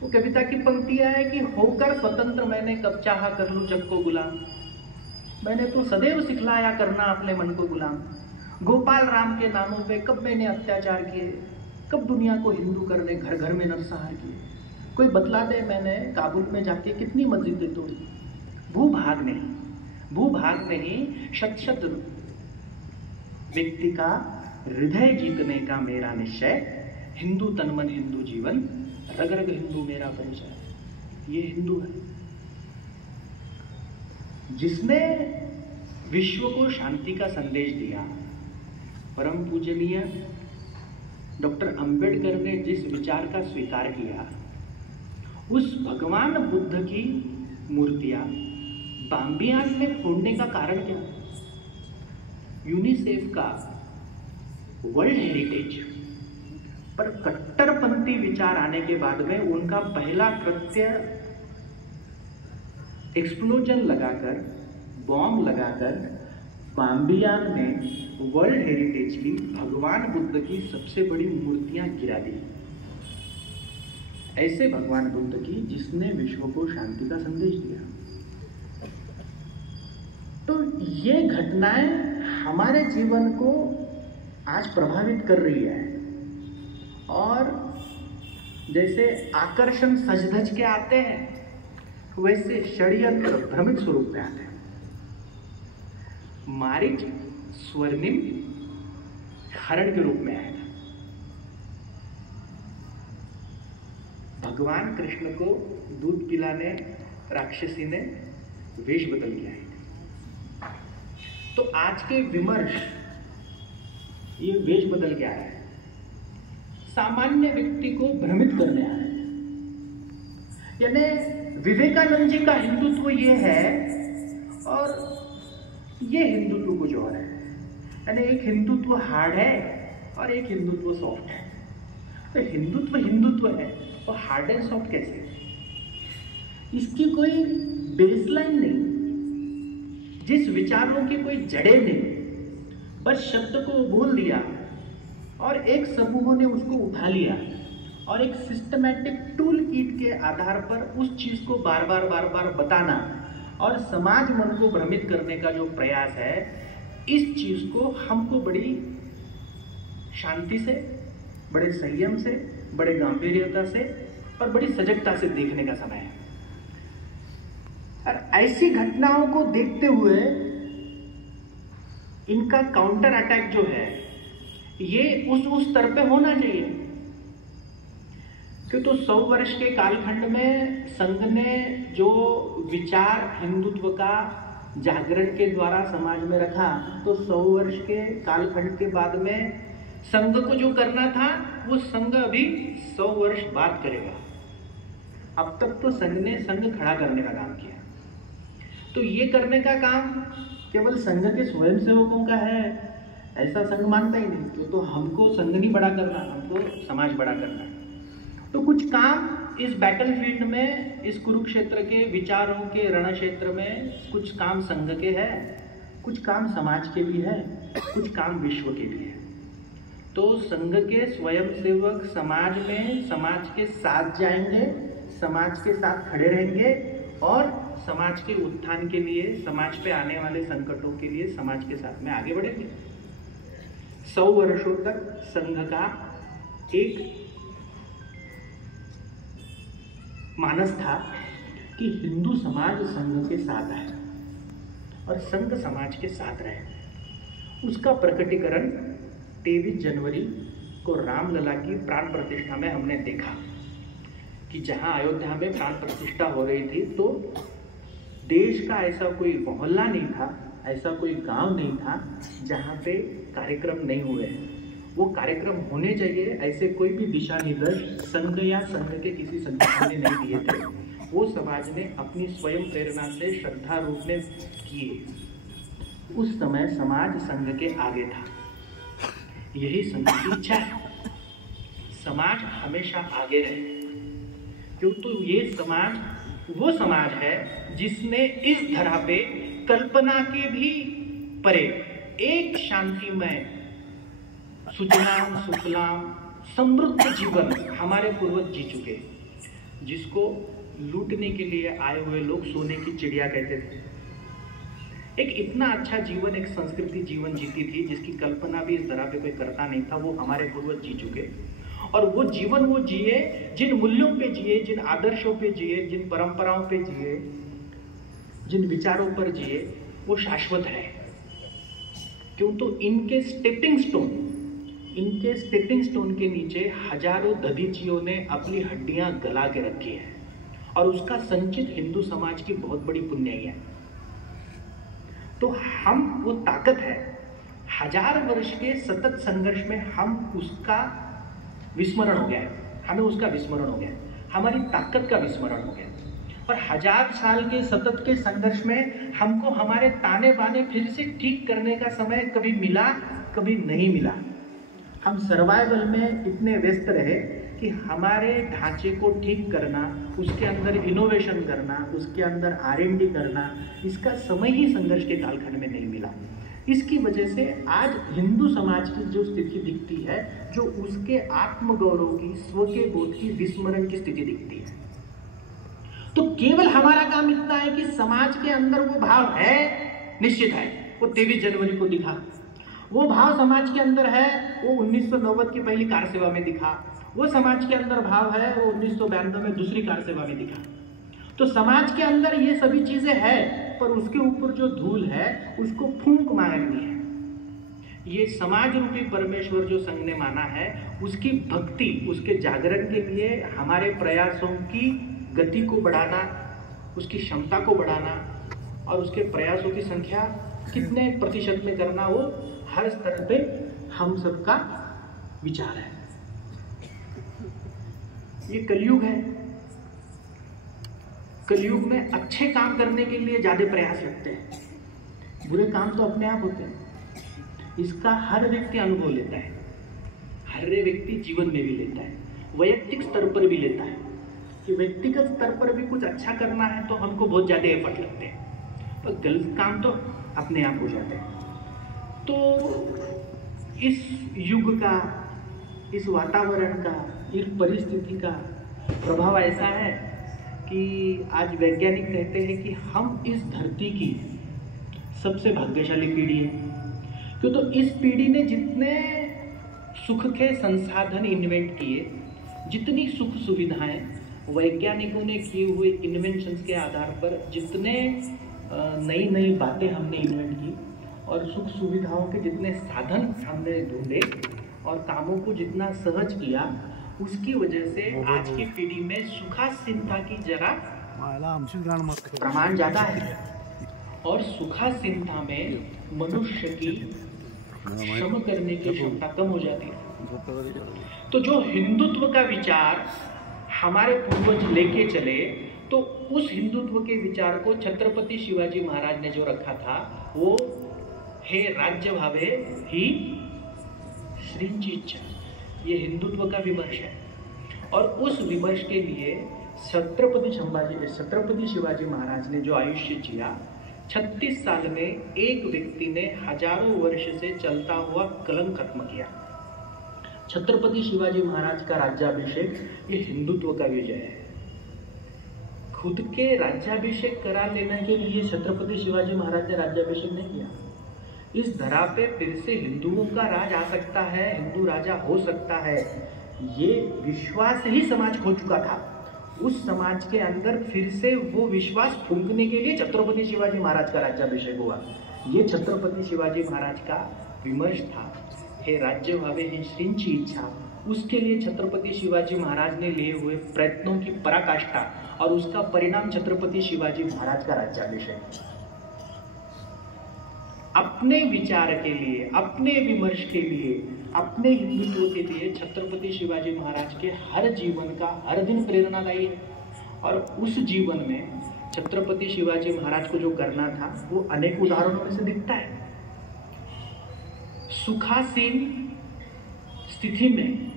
वो कविता की पंक्तियां है कि होकर स्वतंत्र मैंने कब चाहा कर लूं जग को गुलाम, मैंने तो सदैव सिखलाया करना अपने मन को गुलाम, गोपाल राम के नामों पे कब मैंने अत्याचार किए, कब दुनिया को हिंदू करने घर घर में नरसंहार किए, कोई बतला दे मैंने काबुल में जाके कितनी मस्जिदें तोड़ी। भूभाग नहीं शत शत व्यक्ति का हृदय जीतने का मेरा निश्चय, हिंदू तन मन हिंदू जीवन, रग रग हिंदू मेरा परिचय। ये हिंदू है जिसने विश्व को शांति का संदेश दिया। परम पूजनीय डॉक्टर अंबेडकर ने जिस विचार का स्वीकार किया, उस भगवान बुद्ध की मूर्तियां बाम्बियान में फोड़ने का कारण क्या? यूनिसेफ का वर्ल्ड हेरिटेज पर कट्टरपंथी विचार आने के बाद में उनका पहला कृत्य एक्सप्लोजन लगाकर, बॉम्ब लगाकर बाम्बियान में वर्ल्ड हेरिटेज की भगवान बुद्ध की सबसे बड़ी मूर्तियां गिरा दी। ऐसे भगवान बुद्ध की जिसने विश्व को शांति का संदेश दिया। तो ये घटनाएं हमारे जीवन को आज प्रभावित कर रही है, और जैसे आकर्षण सज-धज के आते हैं, वैसे षड्यंत्र भ्रमित स्वरूप में आते हैं। मारीच स्वर्णिम हरण के रूप में आएगा। भगवान कृष्ण को दूध पिलाने राक्षसी ने वेश बदल दिया है। तो आज के विमर्श, ये वेश बदल के आया है, सामान्य व्यक्ति को भ्रमित करने आया है। यानी विवेकानंद जी का हिंदुत्व ये है और ये हिंदुत्व कुछ और है। यानी एक हिंदुत्व हार्ड है और एक हिंदुत्व सॉफ्ट है। तो हिंदुत्व हिंदुत्व है और हार्ड एंड सॉफ्ट कैसे? इसकी कोई बेसलाइन नहीं, जिस विचारों की कोई जड़ें नहीं, बस शब्द को बोल दिया और एक समूह ने उसको उठा लिया और एक सिस्टमैटिक टूल किट के आधार पर उस चीज को बार बार बताना और समाज मन को भ्रमित करने का जो प्रयास है, इस चीज को हमको बड़ी शांति से, बड़े संयम से, बड़े गंभीरता से और बड़ी सजगता से देखने का समय है। और ऐसी घटनाओं को देखते हुए इनका काउंटर अटैक जो है, ये उस स्तर पे होना चाहिए। क्यों? तो 100 वर्ष के कालखंड में संघ ने जो विचार हिंदुत्व का जागरण के द्वारा समाज में रखा, तो 100 वर्ष के कालखंड के बाद में संघ को जो करना था, वो संघ अभी 100 वर्ष बाद करेगा। अब तक तो संघ ने संघ खड़ा करने का काम किया, तो ये करने का काम केवल संघ के स्वयंसेवकों का है, ऐसा संघ मानता ही नहीं। तो हमको संघ नहीं बड़ा करना, हमको समाज बड़ा करना है। तो कुछ काम इस बैटलफील्ड में, इस कुरुक्षेत्र के विचारों के रण क्षेत्र में, कुछ काम संघ के हैं, कुछ काम समाज के भी है, कुछ काम विश्व के भी है। तो संघ के स्वयंसेवक समाज में समाज के साथ जाएंगे, समाज के साथ खड़े रहेंगे और समाज के उत्थान के लिए, समाज पे आने वाले संकटों के लिए समाज के साथ में आगे बढ़ेंगे। 100 वर्षों तक संघ का एक मानस था कि हिंदू समाज संघ के साथ है और संघ समाज के साथ रहे। उसका प्रकटीकरण 23 जनवरी को रामलला की प्राण प्रतिष्ठा में हमने देखा कि जहां अयोध्या में प्राण प्रतिष्ठा हो रही थी, तो देश का ऐसा कोई मोहल्ला नहीं था, ऐसा कोई गांव नहीं था जहां पे कार्यक्रम नहीं हुए। वो कार्यक्रम होने चाहिए, ऐसे कोई भी दिशा निर्देश संघ या संघ के किसी संगठन ने नहीं दिए थे। वो समाज ने अपनी स्वयं प्रेरणा से श्रद्धा रूप में किए। उस समय समाज संघ के आगे था। यही संघ की इच्छा है, समाज हमेशा आगे रहे। क्यों? तो ये समाज वो समाज है जिसने इस धरा पे कल्पना के भी परे एक शांतिमय, सुजलाम सुफलाम समृद्ध जीवन हमारे पूर्वज जी चुके, जिसको लूटने के लिए आए हुए लोग सोने की चिड़िया कहते थे। एक इतना अच्छा जीवन, एक संस्कृति जीवन जीती थी जिसकी कल्पना भी इस तरह पे कोई करता नहीं था, वो हमारे पूर्वज जी चुके। और वो जीवन वो जिए, जिन मूल्यों पे जिए, जिन आदर्शों पे जिए, जिन परंपराओं पे जिए, जिन विचारों पर जिए, वो शाश्वत है। क्यों? तो इनके स्टेपिंग स्टोन के नीचे हजारों दधीचियों ने अपनी हड्डियां गला के रखी है और उसका संचित हिंदू समाज की बहुत बड़ी पुण्याई है। तो हम वो ताकत है, 1000 वर्ष के सतत संघर्ष में हम उसका विस्मरण हो गया है, हमें उसका विस्मरण हो गया है, हमारी ताकत का विस्मरण हो गया। और 1000 साल के सतत के संघर्ष में हमको हमारे ताने बाने फिर से ठीक करने का समय कभी मिला, कभी नहीं मिला। हम सर्वाइवल में इतने व्यस्त रहे कि हमारे ढांचे को ठीक करना, उसके अंदर इनोवेशन करना, उसके अंदर R&D करना, इसका समय ही संघर्ष के कालखंड में नहीं मिला। इसकी वजह से आज हिंदू समाज की जो स्थिति दिखती है, जो उसके आत्मगौरव की, स्व के बोध की विस्मरण की स्थिति दिखती है। तो केवल हमारा काम इतना है कि समाज के अंदर वो भाव है, निश्चित है, वो 23 जनवरी को दिखा, वो भाव समाज के अंदर है, वो 1990 की पहली कार सेवा में दिखा, वो समाज के अंदर भाव है, वो 1992 में दूसरी कार सेवा में दिखा। तो समाज के अंदर ये सभी चीजें हैं, पर उसके ऊपर जो धूल है उसको फूंक मारनी है। ये समाज रूपी परमेश्वर जो संघ ने माना है, उसकी भक्ति, उसके जागरण के लिए हमारे प्रयासों की गति को बढ़ाना, उसकी क्षमता को बढ़ाना और उसके प्रयासों की संख्या कितने प्रतिशत में करना, वो हर स्तर पे हम सबका विचार है। ये कलयुग है, कलयुग में अच्छे काम करने के लिए ज्यादा प्रयास लगते हैं, बुरे काम तो अपने आप होते हैं। इसका हर व्यक्ति अनुभव लेता है, हर व्यक्ति जीवन में भी लेता है, वैयक्तिक स्तर पर भी लेता है कि व्यक्तिगत स्तर पर भी कुछ अच्छा करना है तो हमको बहुत ज्यादा एफर्ट लगते हैं, पर गलत काम तो अपने आप हो जाते हैं। तो इस युग का, इस वातावरण का, इस परिस्थिति का प्रभाव ऐसा है कि आज वैज्ञानिक कहते हैं कि हम इस धरती की सबसे भाग्यशाली पीढ़ी है। क्यों? तो इस पीढ़ी ने जितने सुख के संसाधन इन्वेंट किए, जितनी सुख सुविधाएं वैज्ञानिकों ने किए हुए इन्वेंशंस के आधार पर, जितने नई नई बातें हमने इन्वेंट की और सुख सुविधाओं के जितने साधन हमने ढूंढे और कामों को जितना सहज किया, उसकी वजह से आज की पीढ़ी में सुखासीनता की जरा प्रमाण ज्यादा है। और सुखासीनता में मनुष्य की श्रम करने की क्षमता कम हो जाती है। तो जो हिंदुत्व का विचार हमारे पूर्वज लेके चले, तो उस हिंदुत्व के विचार को छत्रपति शिवाजी महाराज ने जो रखा था, वो हे राज्य भावे ही श्रींची इच्छा, ये हिंदुत्व का विमर्श है। और उस विमर्श के लिए छत्रपति शिवाजी महाराज ने जो आयुष्य जिया, 36 साल में एक व्यक्ति ने हजारों वर्ष से चलता हुआ कलंक खत्म किया। छत्रपति शिवाजी महाराज का राज्याभिषेक ये हिंदुत्व का विजय है। खुद के राज्याभिषेक करा लेने के लिए छत्रपति शिवाजी महाराज ने राज्याभिषेक नहीं किया। इस धरा पे फिर से हिंदुओं का राज आ सकता है, हिंदू राजा हो सकता है, ये विश्वास ही समाज खो चुका था। उस समाज के अंदर फिर से वो विश्वास फूंकने के लिए छत्रपति शिवाजी महाराज का राज्याभिषेक हुआ। ये छत्रपति शिवाजी महाराज का विमर्श था, हे राज्य भावे हे श्रींची इच्छा। उसके लिए छत्रपति शिवाजी महाराज ने लिए हुए प्रयत्नों की पराकाष्ठा और उसका परिणाम छत्रपति शिवाजी महाराज का राज्याभिषेक। अपने विचार के लिए, अपने विमर्श के लिए, अपने हिंदुत्व के लिए छत्रपति शिवाजी महाराज के हर जीवन का हर दिन प्रेरणादायी है। और उस जीवन में छत्रपति शिवाजी महाराज को जो करना था वो अनेक उदाहरणों में से दिखता है। सुखासीन स्थिति में,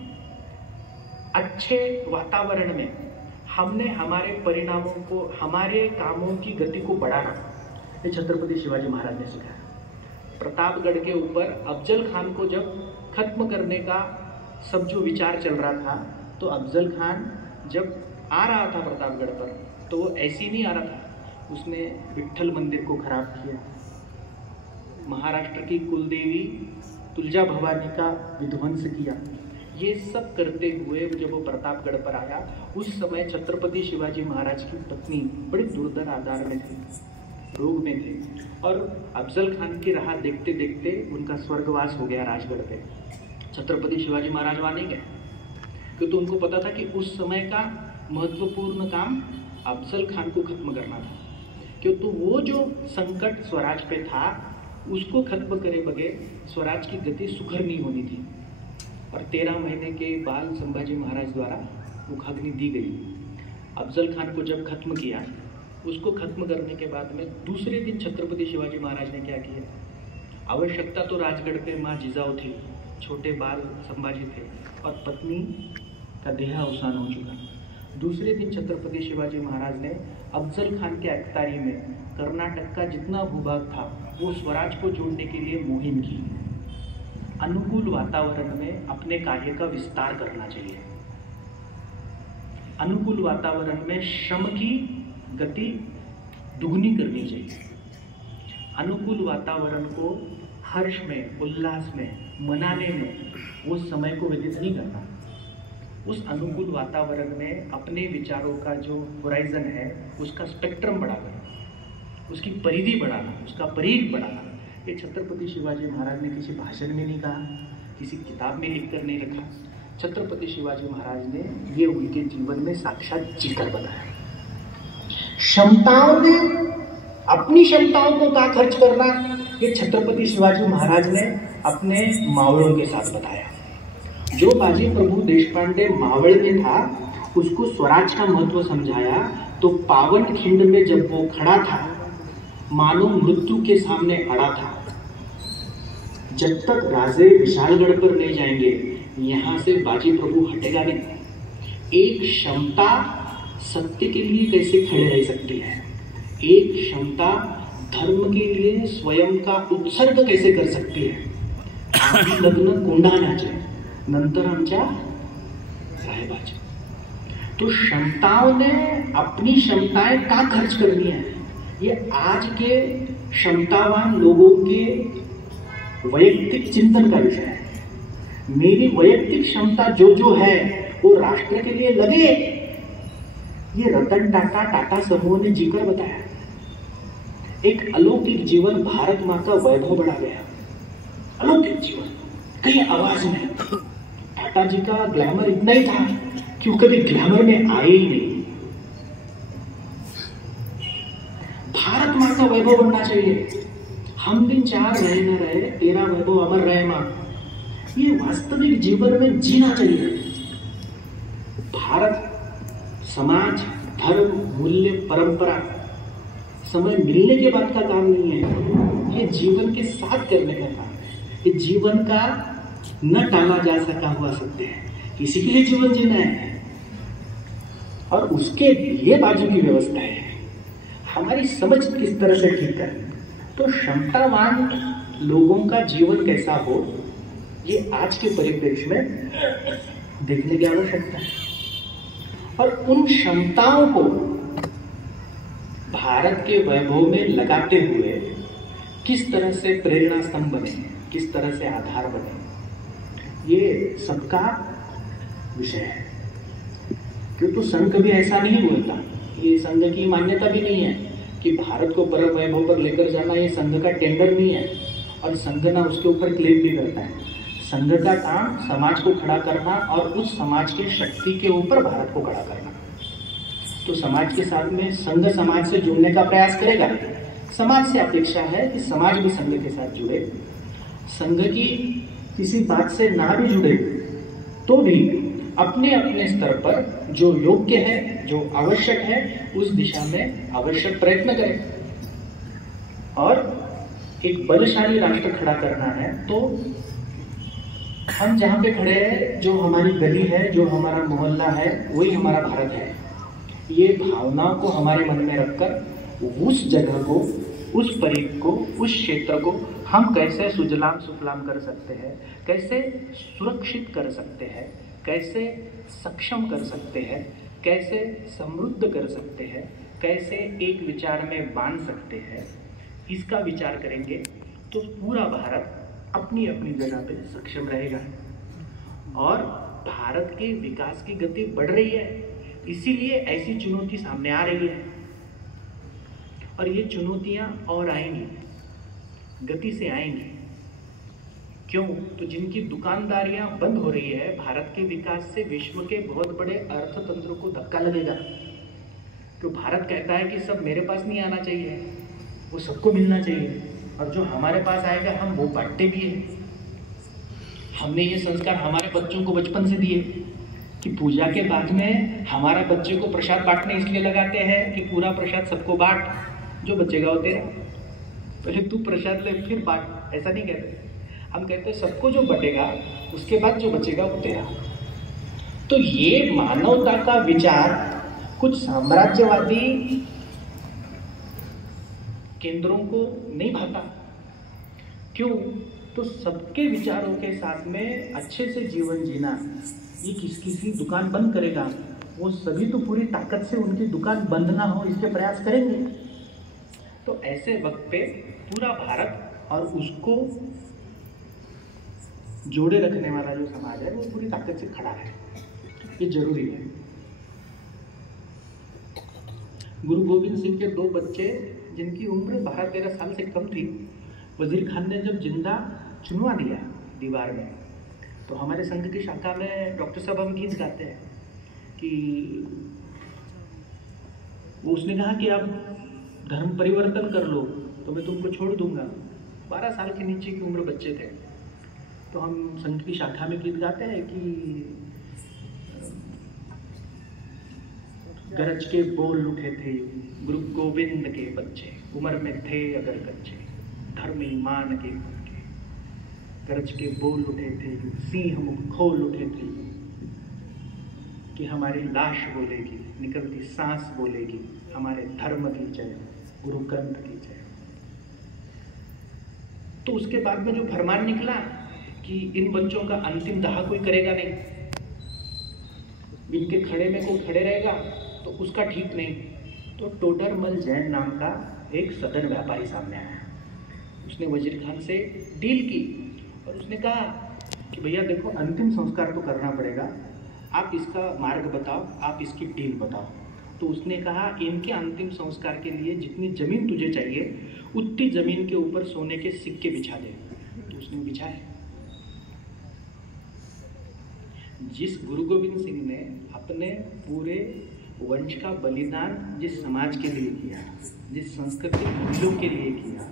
अच्छे वातावरण में हमने हमारे परिणामों को, हमारे कामों की गति को बढ़ाना, ये छत्रपति शिवाजी महाराज ने सिखाया। प्रतापगढ़ के ऊपर अफजल खान को जब खत्म करने का सब जो विचार चल रहा था, तो अफजल खान जब आ रहा था प्रतापगढ़ पर, तो वो ऐसे ही नहीं आ रहा था, उसने विट्ठल मंदिर को खराब किया, महाराष्ट्र की कुलदेवी तुलजा भवानी का विध्वंस किया। ये सब करते हुए जब वो प्रतापगढ़ पर आया, उस समय छत्रपति शिवाजी महाराज की पत्नी बड़ी दुर्धर आधार में थी, रोग में थे, और अफजल खान की राह देखते देखते उनका स्वर्गवास हो गया राजगढ़ पे। छत्रपति शिवाजी महाराज वहाँ नहीं गए, क्योंकि उनको पता था कि उस समय का महत्वपूर्ण काम अफजल खान को खत्म करना था। क्यों तो वो जो संकट स्वराज पे था उसको खत्म करे बगैर स्वराज की गति सुखर नहीं होनी थी। और 13 महीने के बाद संभाजी महाराज द्वारा मुखाग्नि दी गई। अफजल खान को जब खत्म किया, उसको खत्म करने के बाद में दूसरे दिन छत्रपति शिवाजी महाराज ने क्या किया, आवश्यकता तो राजगढ़ पे माँ जिजाऊ थी, छोटे बाल संभाजी थे और पत्नी का देहावसान हो चुका। दूसरे दिन छत्रपति शिवाजी महाराज ने अफजल खान के अख्तारी में कर्नाटक का जितना भूभाग था वो स्वराज को जोड़ने के लिए मुहिम की। अनुकूल वातावरण में अपने कार्य का विस्तार करना चाहिए। अनुकूल वातावरण में श्रम की गति दुगनी करनी चाहिए। अनुकूल वातावरण को हर्ष में, उल्लास में, मनाने में वो समय को व्यतीत नहीं करना। उस अनुकूल वातावरण में अपने विचारों का जो होराइजन है उसका स्पेक्ट्रम बढ़ाना, उसकी परिधि बढ़ाना, उसका परिध बढ़ाना। ये छत्रपति शिवाजी महाराज ने किसी भाषण में नहीं कहा, किसी किताब में लिख कर नहीं रखा। छत्रपति शिवाजी महाराज ने ये उनके जीवन में साक्षात जीकर बताया। क्षमताओं ने, अपनी क्षमताओं को क्या खर्च करना, ये छत्रपति शिवाजी महाराज ने अपने मावड़ों के साथ बताया। जो बाजी प्रभु देशपांडे मावड़ में था उसको स्वराज का महत्व समझाया, तो पावन खिंड में जब वो खड़ा था मानो मृत्यु के सामने अड़ा था। जब तक राजे विशालगढ़ पर नहीं जाएंगे यहाँ से बाजी प्रभु हटेगा नहीं। एक क्षमता सत्य के लिए कैसे खड़े रह सकती है, एक क्षमता धर्म के लिए स्वयं का उत्सर्ग कैसे कर सकती है। आधी लग्न कोंडाण्याचे नंतर आमच्या रायबाचे। तो क्षमताओं ने अपनी क्षमताएं का खर्च करनी है, ये आज के क्षमतावान लोगों के वैयक्तिक चिंतन का विषय है। मेरी वैयक्तिक क्षमता जो है वो राष्ट्र के लिए लगे, ये रतन टाटा, टाटा समूह ने जीकर बताया। एक अलौकिक जीवन भारत माँ का वैभव बढ़ा गया। अलौकिक जीवन, कहीं आवाज नहीं। टाटा जी का ग्लैमर इतना ही था कि वो कभी ग्लैमर में आए ही नहीं। भारत माँ का वैभव बढ़ना चाहिए। हम दिन चार रहे न रहे, तेरा वैभव अमर रहे माँ, ये वास्तविक जीवन में जीना चाहिए। भारत समाज, धर्म, मूल्य, परंपरा समय मिलने के बाद का काम नहीं है, ये जीवन के साथ करने का काम है। ये जीवन का न टाला जा सका हुआ सत्य है, इसी के लिए जीवन जीना है और उसके लिए बाजू की व्यवस्था है। हमारी समझ किस तरह से ठीक करें, तो क्षमतावान लोगों का जीवन कैसा हो, ये आज के परिप्रेक्ष्य में देखने की आवश्यकता है। और उन क्षमताओं को भारत के वैभव में लगाते हुए किस तरह से प्रेरणा स्तंभ बने, किस तरह से आधार बने, ये सबका विषय है। क्यों तो संघ कभी ऐसा नहीं बोलता, ये संघ की मान्यता भी नहीं है कि भारत को परम वैभव पर लेकर जाना, ये संघ का टेंडर नहीं है और संघ ना उसके ऊपर क्लेम भी करता है। संघ का काम समाज को खड़ा करना और उस समाज के शक्ति के ऊपर भारत को खड़ा करना। तो समाज के साथ में संघ समाज से जुड़ने का प्रयास करेगा। समाज से अपेक्षा है कि समाज भी संघ के साथ जुड़े। संघ की किसी बात से ना भी जुड़े तो भी अपने अपने स्तर पर जो योग्य है, जो आवश्यक है, उस दिशा में आवश्यक प्रयत्न करें। और एक बलशाली राष्ट्र खड़ा करना है तो हम जहाँ पे खड़े हैं, जो हमारी गली है, जो हमारा मोहल्ला है, वही हमारा भारत है। ये भावनाओं को हमारे मन में रखकर उस जगह को, उस परिध को, उस क्षेत्र को हम कैसे सुजलाम सुफलाम कर सकते हैं, कैसे सुरक्षित कर सकते हैं, कैसे सक्षम कर सकते हैं, कैसे समृद्ध कर सकते हैं, कैसे एक विचार में बांध सकते हैं, इसका विचार करेंगे तो पूरा भारत अपनी अपनी जगह पे सक्षम रहेगा। और भारत के विकास की गति बढ़ रही है, इसीलिए ऐसी चुनौती सामने आ रही है और ये चुनौतियां और आएंगी, गति से आएंगी। क्यों? तो जिनकी दुकानदारियां बंद हो रही है, भारत के विकास से विश्व के बहुत बड़े अर्थतंत्र को धक्का लगेगा। तो भारत कहता है कि सब मेरे पास नहीं आना चाहिए, वो सबको मिलना चाहिए, और जो हमारे पास आएगा हम वो बांटते भी हैं। हमने ये संस्कार हमारे बच्चों को बचपन से दिए कि पूजा के बाद में हमारा बच्चे को प्रसाद बांटने इसलिए लगाते हैं कि पूरा प्रसाद सबको बांट, जो बचेगा वो तेरा, पहले तू प्रसाद ले फिर बांट। ऐसा नहीं कहते, हम कहते हैं सबको जो बटेगा उसके बाद जो बचेगा वो तेरा। तो ये मानवता का विचार कुछ साम्राज्यवादी केंद्रों को नहीं भाता। क्यों? तो सबके विचारों के साथ में अच्छे से जीवन जीना, ये किसी दुकान बंद करेगा, वो सभी तो पूरी ताकत से उनकी दुकान बंद ना हो इसके प्रयास करेंगे। तो ऐसे वक्त पे पूरा भारत और उसको जोड़े रखने वाला जो समाज है वो पूरी ताकत से खड़ा है, ये जरूरी है। गुरु गोविंद सिंह के 2 बच्चे जिनकी उम्र 12-13 साल से कम थी, वजीर खान ने जब जिंदा चुनवा दिया दीवार में, तो हमारे संघ की शाखा में डॉक्टर साहब हम गीत गाते हैं कि वो उसने कहा कि आप धर्म परिवर्तन कर लो तो मैं तुमको छोड़ दूंगा। 12 साल के नीचे की उम्र बच्चे थे, तो हम संघ की शाखा में गीत गाते हैं कि गरज के बोल उठे थे गुरु गोविंद के बच्चे, उम्र में थे अगर कच्चे, धर्म ईमान के पक्के, गरज के बोल उठे थे, सिंह मुख खोल उठे थे, कि हमारी लाश बोलेगी, निकलती सांस बोलेगी, हमारे धर्म की जय, गुरु ग्रंथ की जय। तो उसके बाद में जो फरमान निकला कि इन बच्चों का अंतिम दाह कोई करेगा नहीं, इनके खड़े में कोई खड़े रहेगा तो उसका ठीक नहीं। तो टोडरमल जैन नाम का एक सदन व्यापारी सामने आया, उसने वजीर खान से डील की और उसने कहा कि भैया देखो अंतिम संस्कार तो करना पड़ेगा, आप इसका मार्ग बताओ, आप इसकी डील बताओ। तो उसने कहा इनके अंतिम संस्कार के लिए जितनी ज़मीन तुझे चाहिए उतनी ज़मीन के ऊपर सोने के सिक्के बिछा दे। तो उसने बिछाए। जिस गुरु गोविंद सिंह ने अपने पूरे वंश का बलिदान जिस समाज के लिए किया, जिस संस्कृति मूल्यों के लिए किया,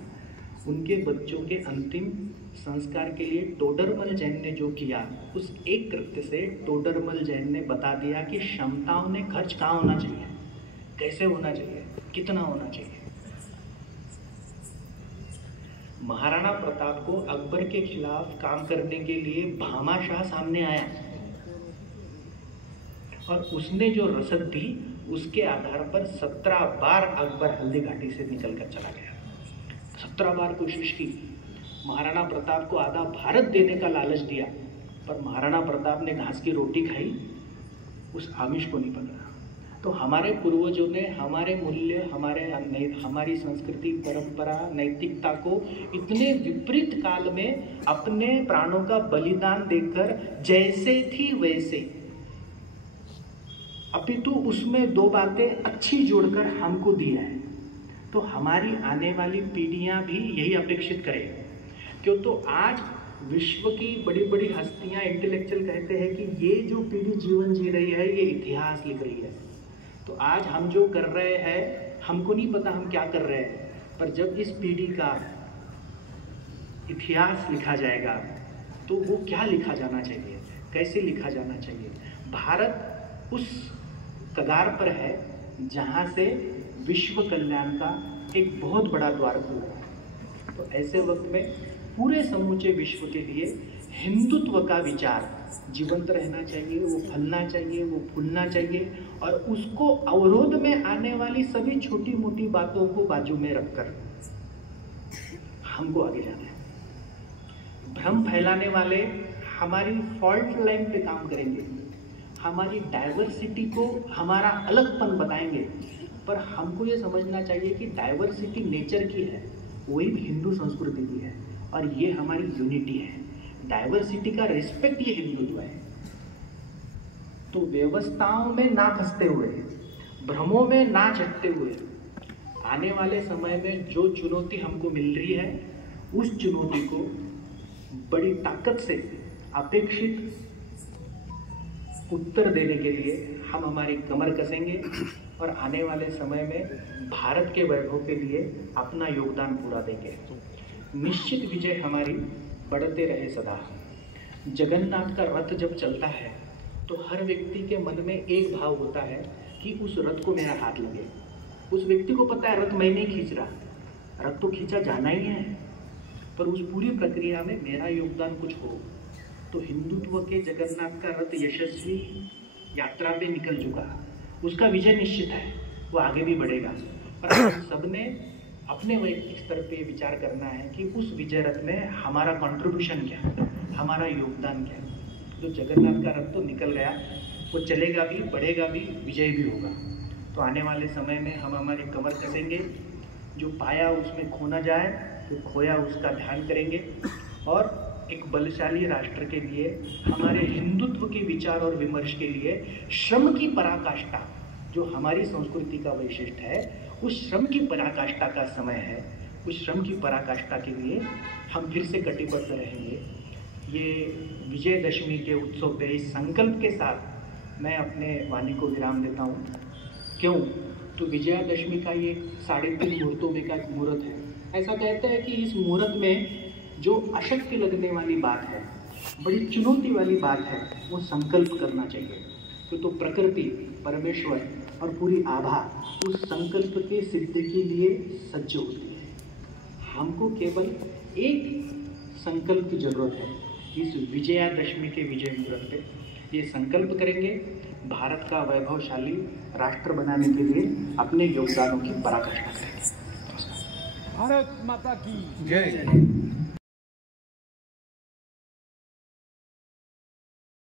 उनके बच्चों के अंतिम संस्कार के लिए टोडरमल जैन ने जो किया, उस एक कृत्य से टोडरमल जैन ने बता दिया कि क्षमताओं ने खर्च कहाँ होना चाहिए, कैसे होना चाहिए, कितना होना चाहिए। महाराणा प्रताप को अकबर के खिलाफ काम करने के लिए भामाशाह सामने आया और उसने जो रसद दी उसके आधार पर 17 बार अकबर हल्दी घाटी से निकलकर चला गया। 17 बार कोशिश की, महाराणा प्रताप को आधा भारत देने का लालच दिया, पर महाराणा प्रताप ने घास की रोटी खाई, उस आमिष को नहीं पकड़ा। तो हमारे पूर्वजों ने हमारे मूल्य, हमारी संस्कृति, परंपरा, नैतिकता को इतने विपरीत काल में अपने प्राणों का बलिदान देकर जैसे थी वैसे, अपितु उसमें 2 बातें अच्छी जोड़कर हमको दिया है। तो हमारी आने वाली पीढ़ियां भी यही अपेक्षित करें। क्यों? तो आज विश्व की बड़ी बड़ी हस्तियां, इंटेलेक्चुअल कहते हैं कि ये जो पीढ़ी जीवन जी रही है ये इतिहास लिख रही है। तो आज हम जो कर रहे हैं हमको नहीं पता हम क्या कर रहे हैं, पर जब इस पीढ़ी का इतिहास लिखा जाएगा तो वो क्या लिखा जाना चाहिए, कैसे लिखा जाना चाहिए। भारत उस कगार पर है जहाँ से विश्व कल्याण का एक बहुत बड़ा द्वार खुला है। तो ऐसे वक्त में पूरे समूचे विश्व के लिए हिंदुत्व का विचार जीवंत रहना चाहिए, वो फलना चाहिए, वो फूलना चाहिए, और उसको अवरोध में आने वाली सभी छोटी मोटी बातों को बाजू में रखकर हमको आगे जाना है। भ्रम फैलाने वाले हमारी फॉल्ट लाइन पे काम करेंगे, हमारी डाइवर्सिटी को हमारा अलगपन बताएंगे, पर हमको ये समझना चाहिए कि डाइवर्सिटी नेचर की है, वही हिंदू संस्कृति की है, और ये हमारी यूनिटी है। डाइवर्सिटी का रिस्पेक्ट ये हिंदुत्व है। तो व्यवस्थाओं में ना फंसते हुए, भ्रमों में ना चढ़ते हुए, आने वाले समय में जो चुनौती हमको मिल रही है उस चुनौती को बड़ी ताकत से अपेक्षित उत्तर देने के लिए हम हमारी कमर कसेंगे और आने वाले समय में भारत के वैभव के लिए अपना योगदान पूरा देंगे। निश्चित विजय हमारी बढ़ते रहे सदा। जगन्नाथ का रथ जब चलता है तो हर व्यक्ति के मन में एक भाव होता है कि उस रथ को मेरा हाथ लगे। उस व्यक्ति को पता है रथ मैं नहीं खींच रहा, रथ तो खींचा जाना ही है, पर उस पूरी प्रक्रिया में मेरा योगदान कुछ हो। तो हिंदुत्व के जगन्नाथ का रथ यशस्वी यात्रा पे निकल चुका, उसका विजय निश्चित है, वो आगे भी बढ़ेगा। पर हम सब ने अपने वैयक्तिक स्तर पे विचार करना है कि उस विजय रथ में हमारा कंट्रीब्यूशन क्या, हमारा योगदान क्या। जो जगन्नाथ का रथ तो निकल गया, वो चलेगा भी, बढ़ेगा भी, विजय भी होगा। तो आने वाले समय में हम हमारे कमर कसेंगे, जो पाया उसमें खो ना जाए, जो खोया उसका ध्यान करेंगे और एक बलशाली राष्ट्र के लिए, हमारे हिंदुत्व के विचार और विमर्श के लिए श्रम की पराकाष्ठा, जो हमारी संस्कृति का वैशिष्ट्य है, उस श्रम की पराकाष्ठा का समय है। उस श्रम की पराकाष्ठा के लिए हम फिर से कटिबद्ध रहेंगे। ये विजयदशमी के उत्सव पे इस संकल्प के साथ मैं अपने वाणी को विराम देता हूँ। क्यों? तो विजयादशमी का ये 3.5 मुहूर्तों में का एक मुहूर्त है। ऐसा कहते हैं कि इस मुहूर्त में जो अशक्य लगने वाली बात है, बड़ी चुनौती वाली बात है, वो संकल्प करना चाहिए। तो प्रकृति, परमेश्वर और पूरी आभा उस संकल्प के सिद्धि के लिए सज्ज होती है। हमको केवल एक संकल्प की जरूरत है। इस विजयादशमी के विजय मुहूर्त पे ये संकल्प करेंगे, भारत का वैभवशाली राष्ट्र बनाने के लिए अपने योगदानों की पराकाष्ठा करेंगे। भारत माता की जय।